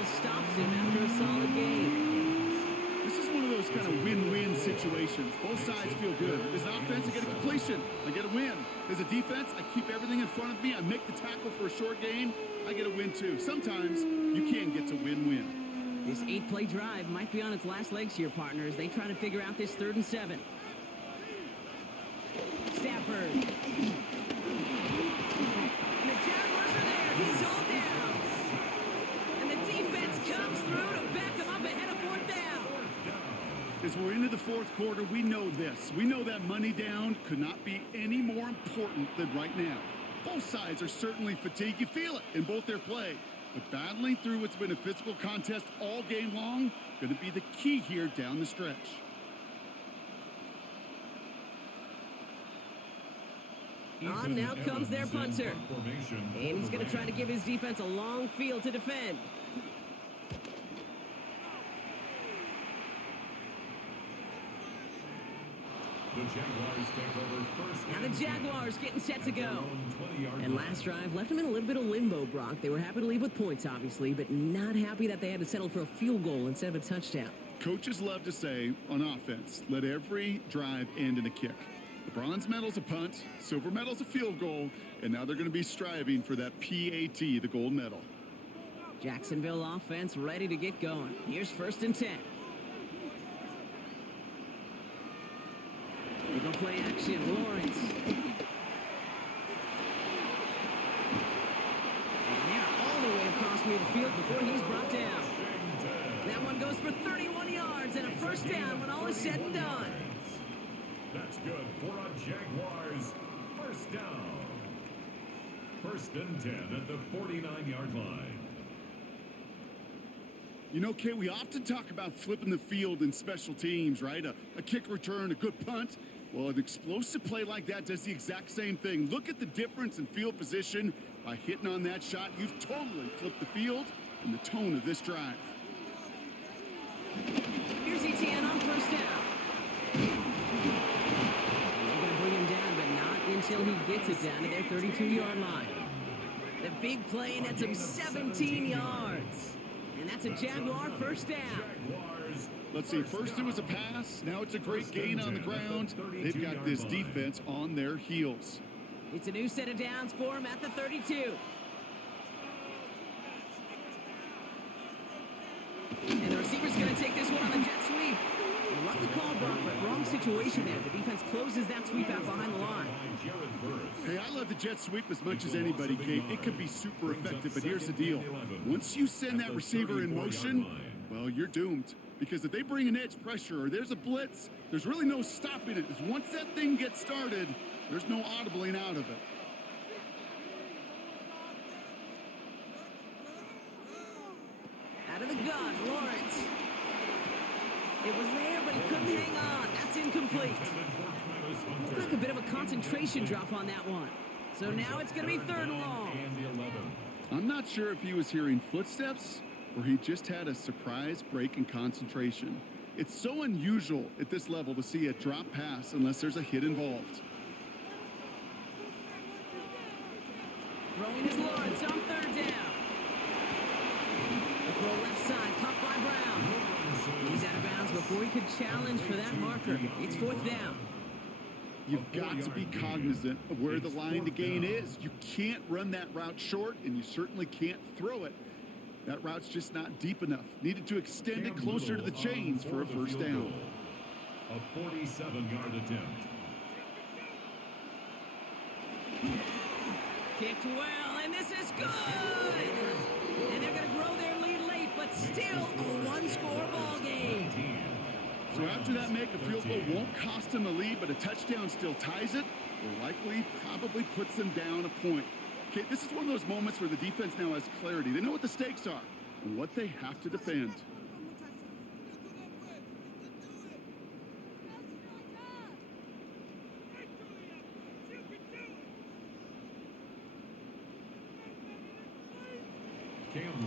Stops him after a solid game. This is one of those kind of win-win situations. Both sides feel good. As an offense, I get a completion. I get a win. As a defense, I keep everything in front of me. I make the tackle for a short gain. I get a win, too. Sometimes you can get to win-win. This 8-play drive might be on its last legs here, partners. They try to figure out this 3rd and 7. Stafford. And the Jaguars are there. He's all down. Comes through to back him up ahead of 4th down. As we're into the 4th quarter, we know this. We know that money down could not be any more important than right now. Both sides are certainly fatigued. You feel it in both their play. But battling through what's been a physical contest all game long, going to be the key here down the stretch. On now comes their punter. And he's going to try to give his defense a long field to defend. The Jaguars take over first. Now the Jaguars getting set to at their go. own 20-yard And line. last drive left them in a little bit of limbo, Brock. They were happy to leave with points, obviously, but not happy that they had to settle for a field goal instead of a touchdown. Coaches love to say on offense, let every drive end in a kick. The bronze medal's a punt, silver medal's a field goal, and now they're going to be striving for that PAT, the gold medal. Jacksonville offense ready to get going. Here's 1st and 10. They go play action. Lawrence. And they're all the way across midfield before he's brought down. That one goes for 31 yards and a first down when all is said and done. That's good for a Jaguars first down. 1st and 10 at the 49-yard line. You know, Kay, we often talk about flipping the field in special teams, right? A kick return, a good punt. Well, an explosive play like that does the exact same thing. Look at the difference in field position. By hitting on that shot, you've totally flipped the field and the tone of this drive. Here's ETN on 1st down. And they're going to bring him down, but not until he gets it down to their 32-yard line. The big play nets him 17 yards. And that's a Jaguar first down. Let's see, first it was a pass, now it's a great gain on the ground. They've got this defense on their heels. It's a new set of downs for him at the 32. And the receiver's going to take this one on the jet sweep. I love the call, Brock, but wrong situation there. The defense closes that sweep out behind the line. Hey, I love the jet sweep as much as anybody, Kate. It can be super effective, but here's the deal. Once you send that receiver in motion, well, you're doomed. Because if they bring an edge pressure or there's a blitz, there's really no stopping it. Because once that thing gets started, there's no audibling out of it. Out of the gun, Lawrence. It was there, but he couldn't hang on. That's incomplete. Looked like a bit of a concentration drop on that one. So now it's going to be 3rd and long. I'm not sure if he was hearing footsteps or he just had a surprise break in concentration. It's so unusual at this level to see a drop pass unless there's a hit involved. Throwing is Lawrence on 3rd down. The throw left side, caught by Brown. He's out of bounds before he could challenge for that marker. It's 4th down. You've got to be cognizant of where the line to gain is. You can't run that route short, and you certainly can't throw it. That route's just not deep enough. Needed to extend it closer to the chains for a first down. A 47-yard attempt. Kicked well, and this is good! And they're going to grow their lead late, but still a one-score ball game. So after that make, a field goal won't cost them a lead, but a touchdown still ties it, or likely probably puts them down a point. Okay, this is one of those moments where the defense now has clarity. They know what the stakes are and what they have to defend.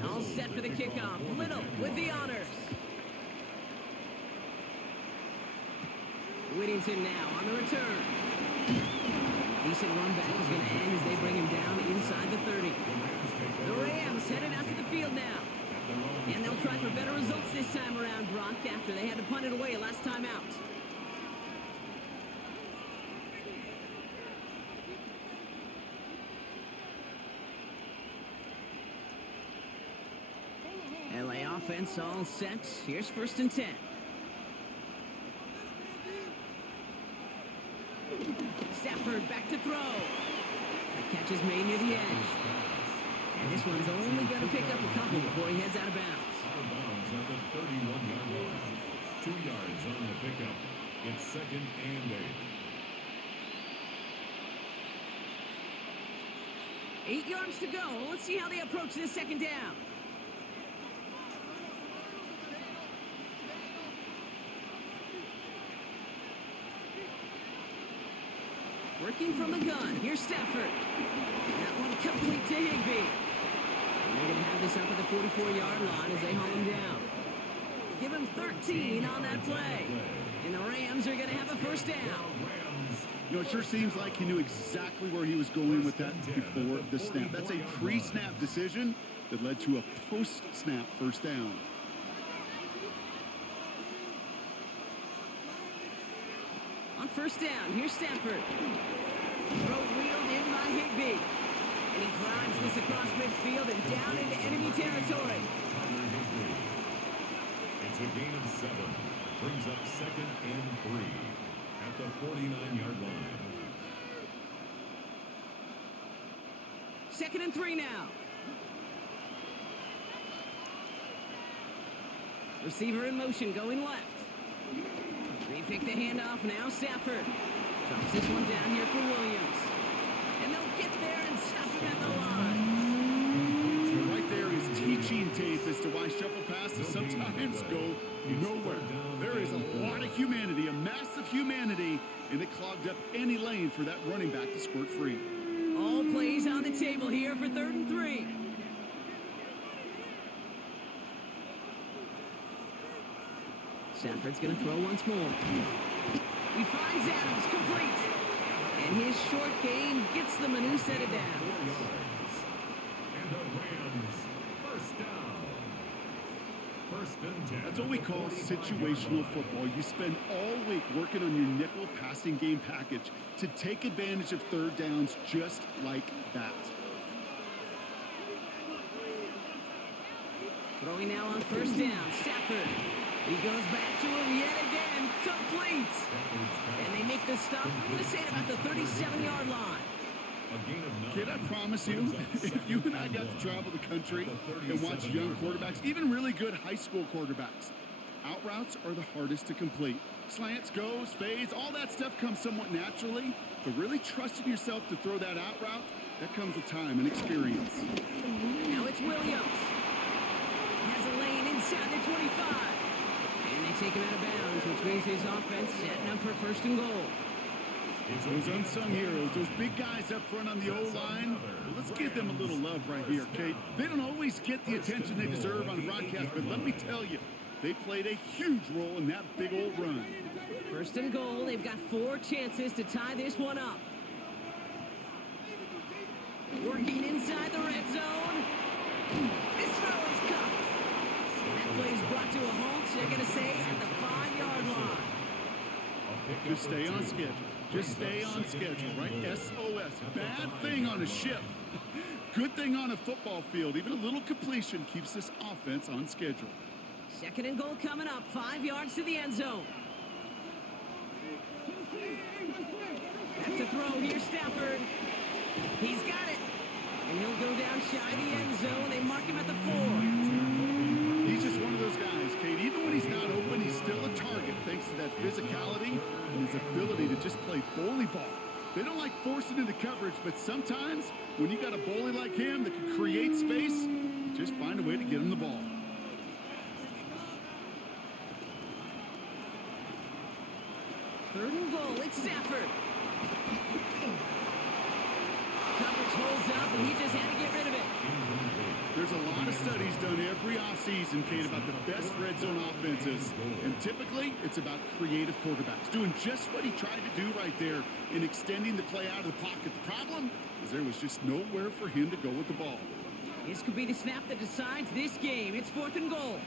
All set for the kickoff. Little with the honors. Whittington now on the return. Decent run back is going to end as they bring him down inside the 30. The Rams headed out to the field now. And they'll try for better results this time around, Brock, after they had to punt it away last time out. LA offense all set. Here's 1st and 10. Stafford back to throw. The catch is made near the edge. And this one's only going to pick up a couple before he heads out of bounds. Out of bounds at the 31-yard line. 2 yards on the pickup. It's 2nd and 8. 8 yards to go. Let's see how they approach this 2nd down. Working from the gun. Here's Stafford. That one complete to Higbee. And they're going to have this up at the 44-yard line as they haul him down. Give him 13 on that play. And the Rams are going to have a first down. You know, it sure seems like he knew exactly where he was going with that before the snap. That's a pre-snap decision that led to a post-snap first down. On first down, here's Stafford. Throw wheeled in by Higbee. And he drives this across midfield and down into enemy territory. It's a gain of 7. Brings up 2nd and 3 at the 49-yard line. 2nd and 3 now. Receiver in motion, going left. They pick the handoff now. Stafford drops this one down here for Williams. And they'll get there and stop him at the line. So right there is teaching tape as to why shuffle passes sometimes go nowhere. There is a lot of humanity, a massive humanity, and it clogged up any lane for that running back to squirt free. All plays on the table here for 3rd and 3. Stafford's going to throw once more. He finds Adams, complete. And his short game gets them a new set of downs. And the Rams, first down. 1st and 10. That's what we call situational football. You spend all week working on your nickel passing game package to take advantage of 3rd downs just like that. Throwing now on first down, Stafford. He goes back to him yet again, complete. And they make the stop, I'm going to say at about the 37-yard line. Kid, I promise you, if you and I got to travel the country and watch young quarterbacks, even really good high school quarterbacks, out routes are the hardest to complete. Slants, goes, fades, all that stuff comes somewhat naturally, but really trusting yourself to throw that out route, that comes with time and experience. Now it's Williams. Has a lane inside the 25. And they take him out of bounds, which means his offense setting up for 1st and goal. Those unsung heroes, those big guys up front on the O-line, well, let's give them a little love right here, Kate. They don't always get the attention they deserve on broadcast, but let me tell you, they played a huge role in that big old run. 1st and goal, they've got 4 chances to tie this one up. Working inside the red zone. This throw is cut. And that play is brought to a halt, so they're going to say at the 5-yard line. Just stay on schedule. Just stay on schedule, right? SOS. Bad thing on a ship. Good thing on a football field. Even a little completion keeps this offense on schedule. 2nd and goal coming up. 5 yards to the end zone. Back to throw. Here's Stafford. He's got it. And he'll go down shy of the end zone. They mark him at the 4. He's just one of those guys, Kate. Even when he's not open, he's still a target thanks to that physicality and his ability to just play bully ball. They don't like forcing into coverage, but sometimes when you got a bully like him that can create space, you just find a way to get him the ball. Third and goal. It's Stafford. Coverage holds up, and he just had to get rid of it. There's a lot of studies done every offseason, Kate, about the best red zone offenses. And typically, it's about creative quarterbacks doing just what he tried to do right there in extending the play out of the pocket. The problem is there was just nowhere for him to go with the ball. This could be the snap that decides this game. It's 4th and goal.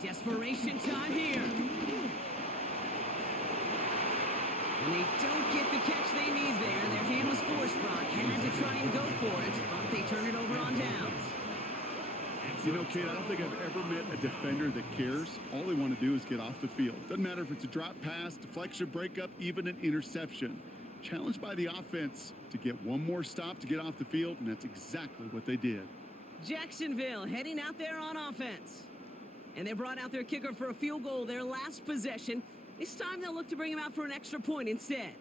Desperation time here. And they don't get the catch they need there. Their hand was forced, Brock. Had to try and go for it, but they turn it over on downs. You know, Kate, I don't think I've ever met a defender that cares. All they want to do is get off the field. Doesn't matter if it's a drop pass, deflection, breakup, even an interception. Challenged by the offense to get one more stop to get off the field, and that's exactly what they did. Jacksonville heading out there on offense. And they brought out their kicker for a field goal their last possession. This time they'll look to bring him out for an extra point instead.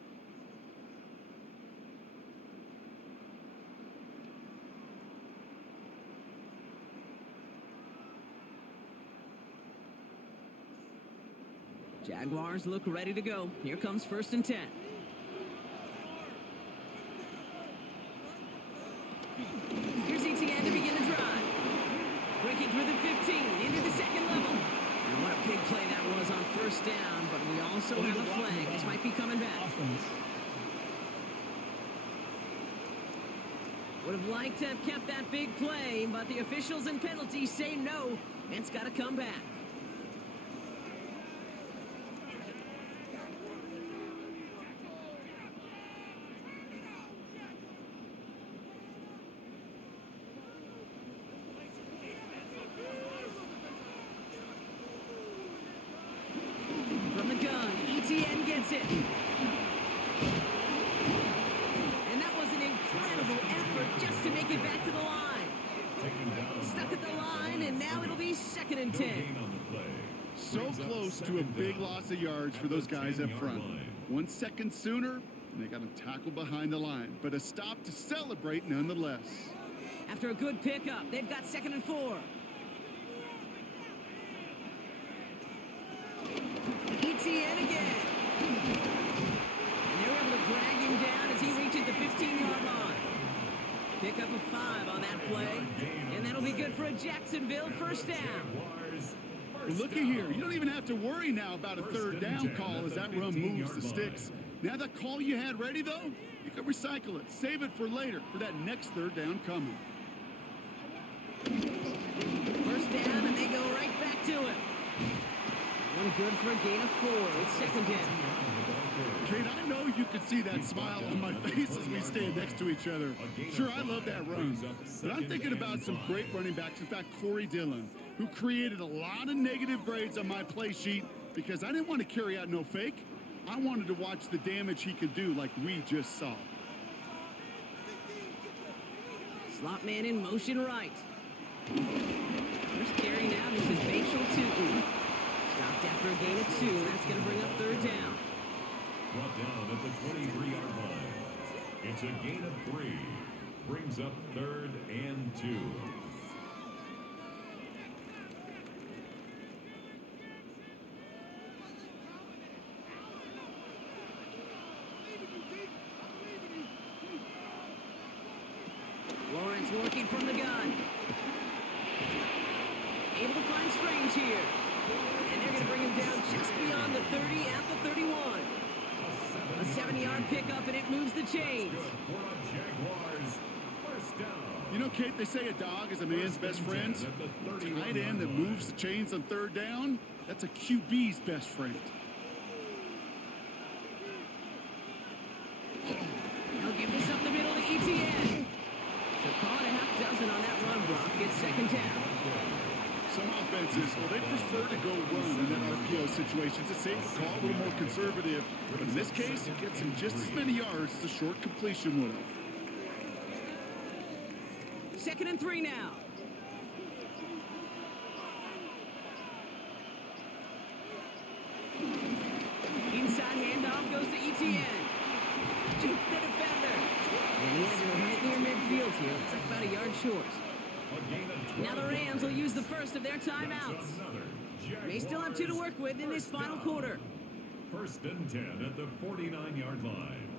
Jaguars look ready to go. Here comes 1st and 10. Here's ETN to begin the drive. Breaking through the 15 into the 2nd level. And play that was on first down, but we also have a flag. This might be coming back. Would have liked to have kept that big play, but the officials and penalties say no, and it's got to come back. From the gun, ETN gets it. And that was an incredible effort just to make it back to the line. Stuck at the line, and now it'll be 2nd and 10. So close to a big loss of yards for those guys up front. 1 second sooner, and they got him tackled behind the line. But a stop to celebrate nonetheless. After a good pickup, they've got 2nd and 4. ETN again. And they're able to drag him down as he reaches the 15-yard line. Pick up a 5 on that play, and that'll be good for a Jacksonville first down. Well, looky here. You don't even have to worry now about a 3rd down call as that run moves the sticks. Now that call you had ready, though, you can recycle it. Save it for later for that next 3rd down coming. First down, and they go right back to it. One good for a gain of 4. It's 2nd down. Kate, I know you can see that smile on my face as we stand next to each other. Sure, I love that run. But I'm thinking about some great running backs. In fact, Corey Dillon, who created a lot of negative grades on my play sheet because I didn't want to carry out no fake. I wanted to watch the damage he could do like we just saw. Slot man in motion right. First carry now, this is Bachel Tootin. Stopped after a gain of 2. That's going to bring up 3rd down. Brought down at the 23-yard line. It's a gain of 3. Brings up 3rd and 2. Lawrence working from the gun. Able to find Strange here. And they're going to bring him down just beyond the 30 at the 31. A 7-yard pickup, and it moves the chains. You know, Kate, they say a dog is a man's best friend. A tight end that moves the chains on 3rd down, that's a QB's best friend. Now give this up the middle to ETN. So call it a half dozen on that run block. It's 2nd down. Some offenses, well, they prefer to go run in that RPO situations. It's safe to call, a little more conservative. But in this case, it gets him just as many yards as a short completion would have. 2nd and 3 now. Inside handoff goes to ETN. Juke the defender. And he has it right near midfield here. It's like about a yard short. Now the Rams will use the first of their timeouts. They still have 2 to work with in this final quarter. 1st and 10 at the 49-yard line.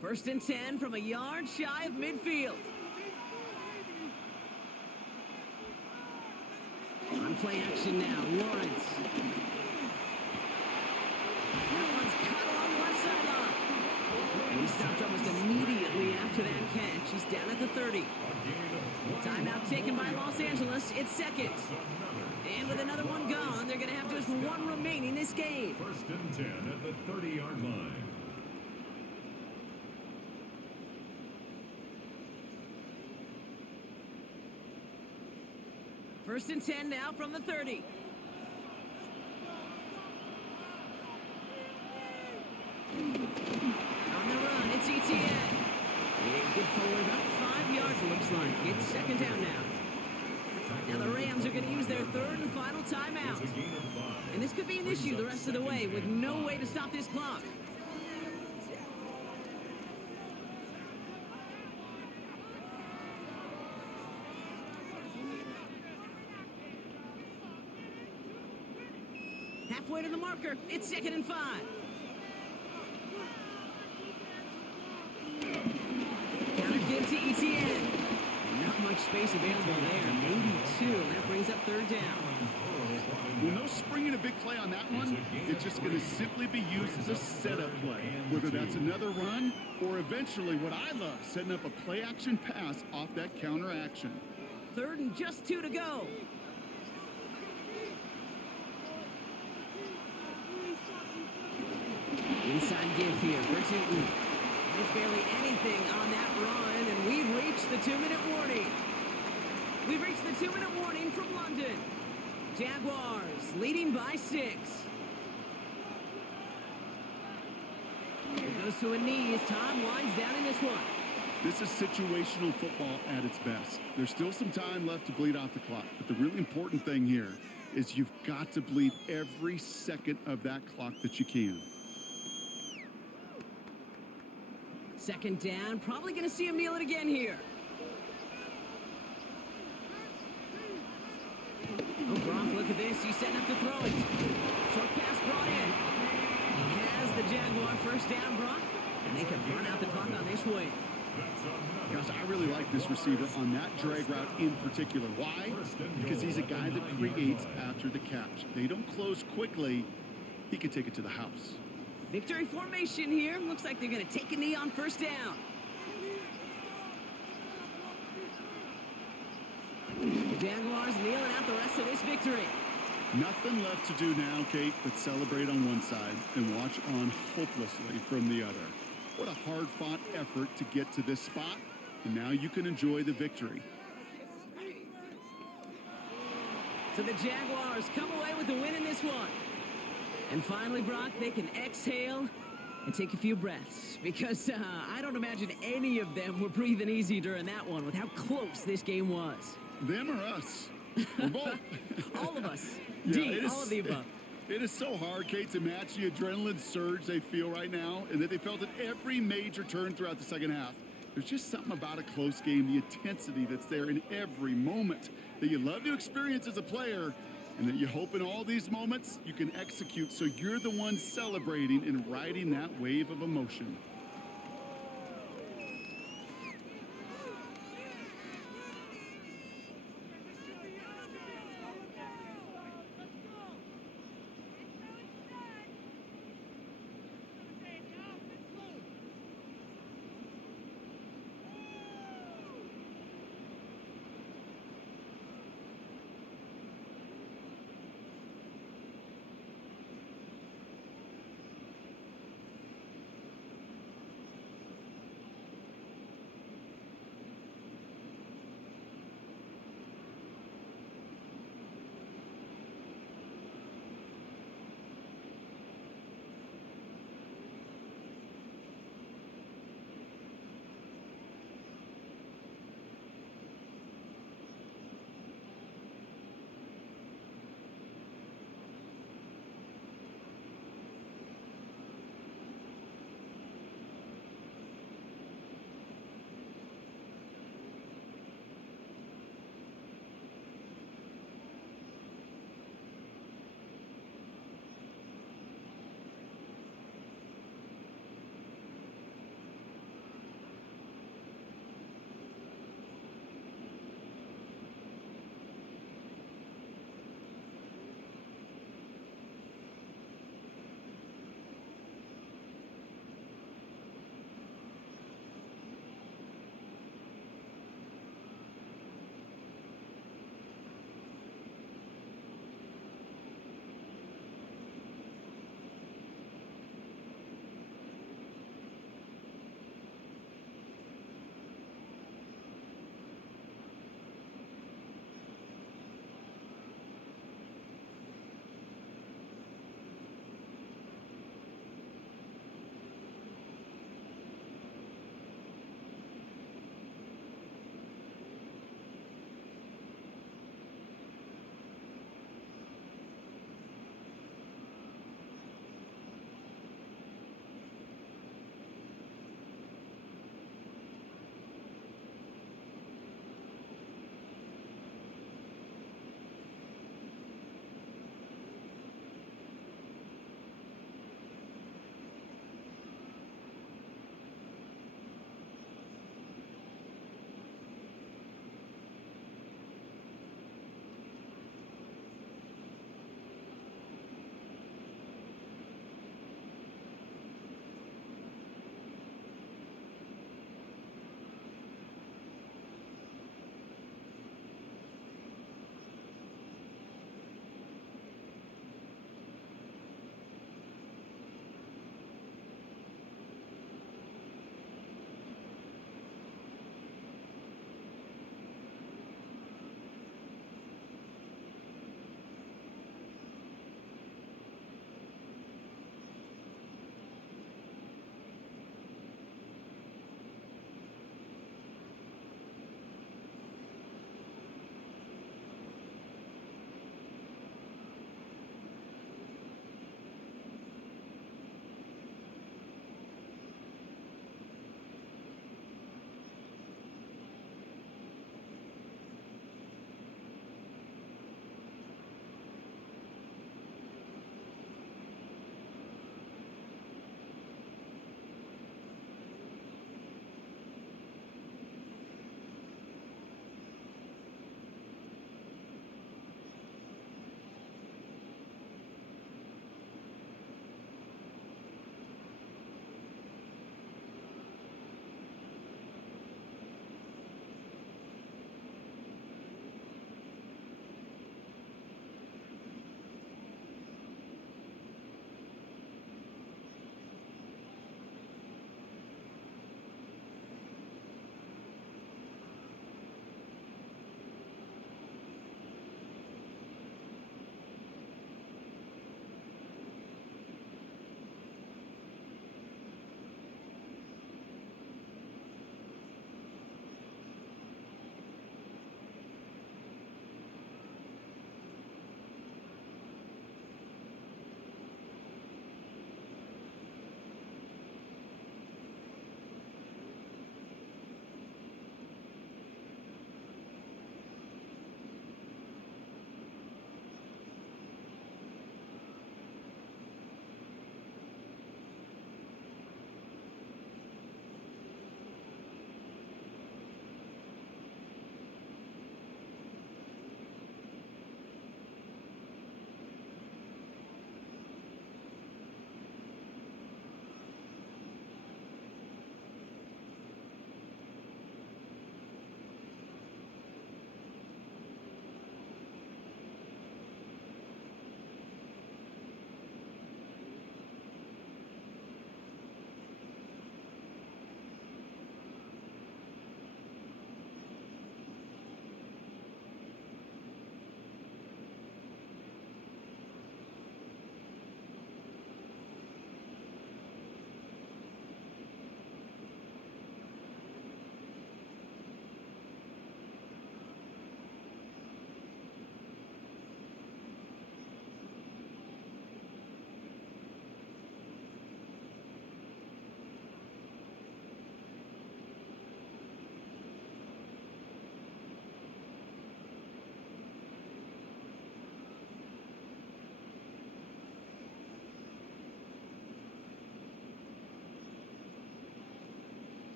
First and 10 from a yard shy of midfield. On play action now, Lawrence. That one's caught along the left sideline. And he stopped almost immediately after that catch. He's down at the 30. Timeout taken by Los Angeles. It's 2nd. And with another one gone, they're going to have just 1 remaining this game. 1st and 10 at the 30-yard line. First and 10 now from the 30. On the run, it's ETN. Yeah, good forward, about 5 yards it looks like. It's 2nd down now. Now the Rams are going to use their 3rd and final timeout. And this could be an issue the rest of the way with no way to stop this clock. Halfway to the marker, it's 2nd and 5. space available there, maybe 2. That brings up third down. Well, no springing a big play on that one. It's just going to simply be used as a setup play, whether that's another run or eventually what I love, setting up a play-action pass off that counter action. Third and just 2 to go. Inside give here for Tootin. It's barely anything on that run, and we've reached the 2-minute warning. We've reached the 2-minute warning from London. Jaguars leading by 6. It goes to a knee as time winds down in this one. This is situational football at its best. There's still some time left to bleed off the clock, but the really important thing here is you've got to bleed every second of that clock that you can. Second down, probably going to see him kneel it again here. Oh, Gronk, look at this. He's setting up to throw it. Short pass brought in. He has the Jaguar first down, Brock, and they can run out the clock on this way. Gosh, I really like this receiver on that drag route in particular. Why? Because he's a guy that creates after the catch. They don't close quickly. He can take it to the house. Victory formation here. Looks like they're going to take a knee on first down. The Jaguars kneeling out the rest of this victory. Nothing left to do now, Kate, but celebrate on one side and watch on hopelessly from the other. What a hard-fought effort to get to this spot, and now you can enjoy the victory. So the Jaguars come away with the win in this one. And finally, Brock, they can exhale and take a few breaths, because I don't imagine any of them were breathing easy during that one with how close this game was. Them or us? Or both. All of us. Yeah, all of the above. It is so hard, Kate, to match the adrenaline surge they feel right now, and that they felt at every major turn throughout the second half. There's just something about a close game, the intensity that's there in every moment that you love to experience as a player, and that you hope in all these moments you can execute so you're the one celebrating and riding that wave of emotion.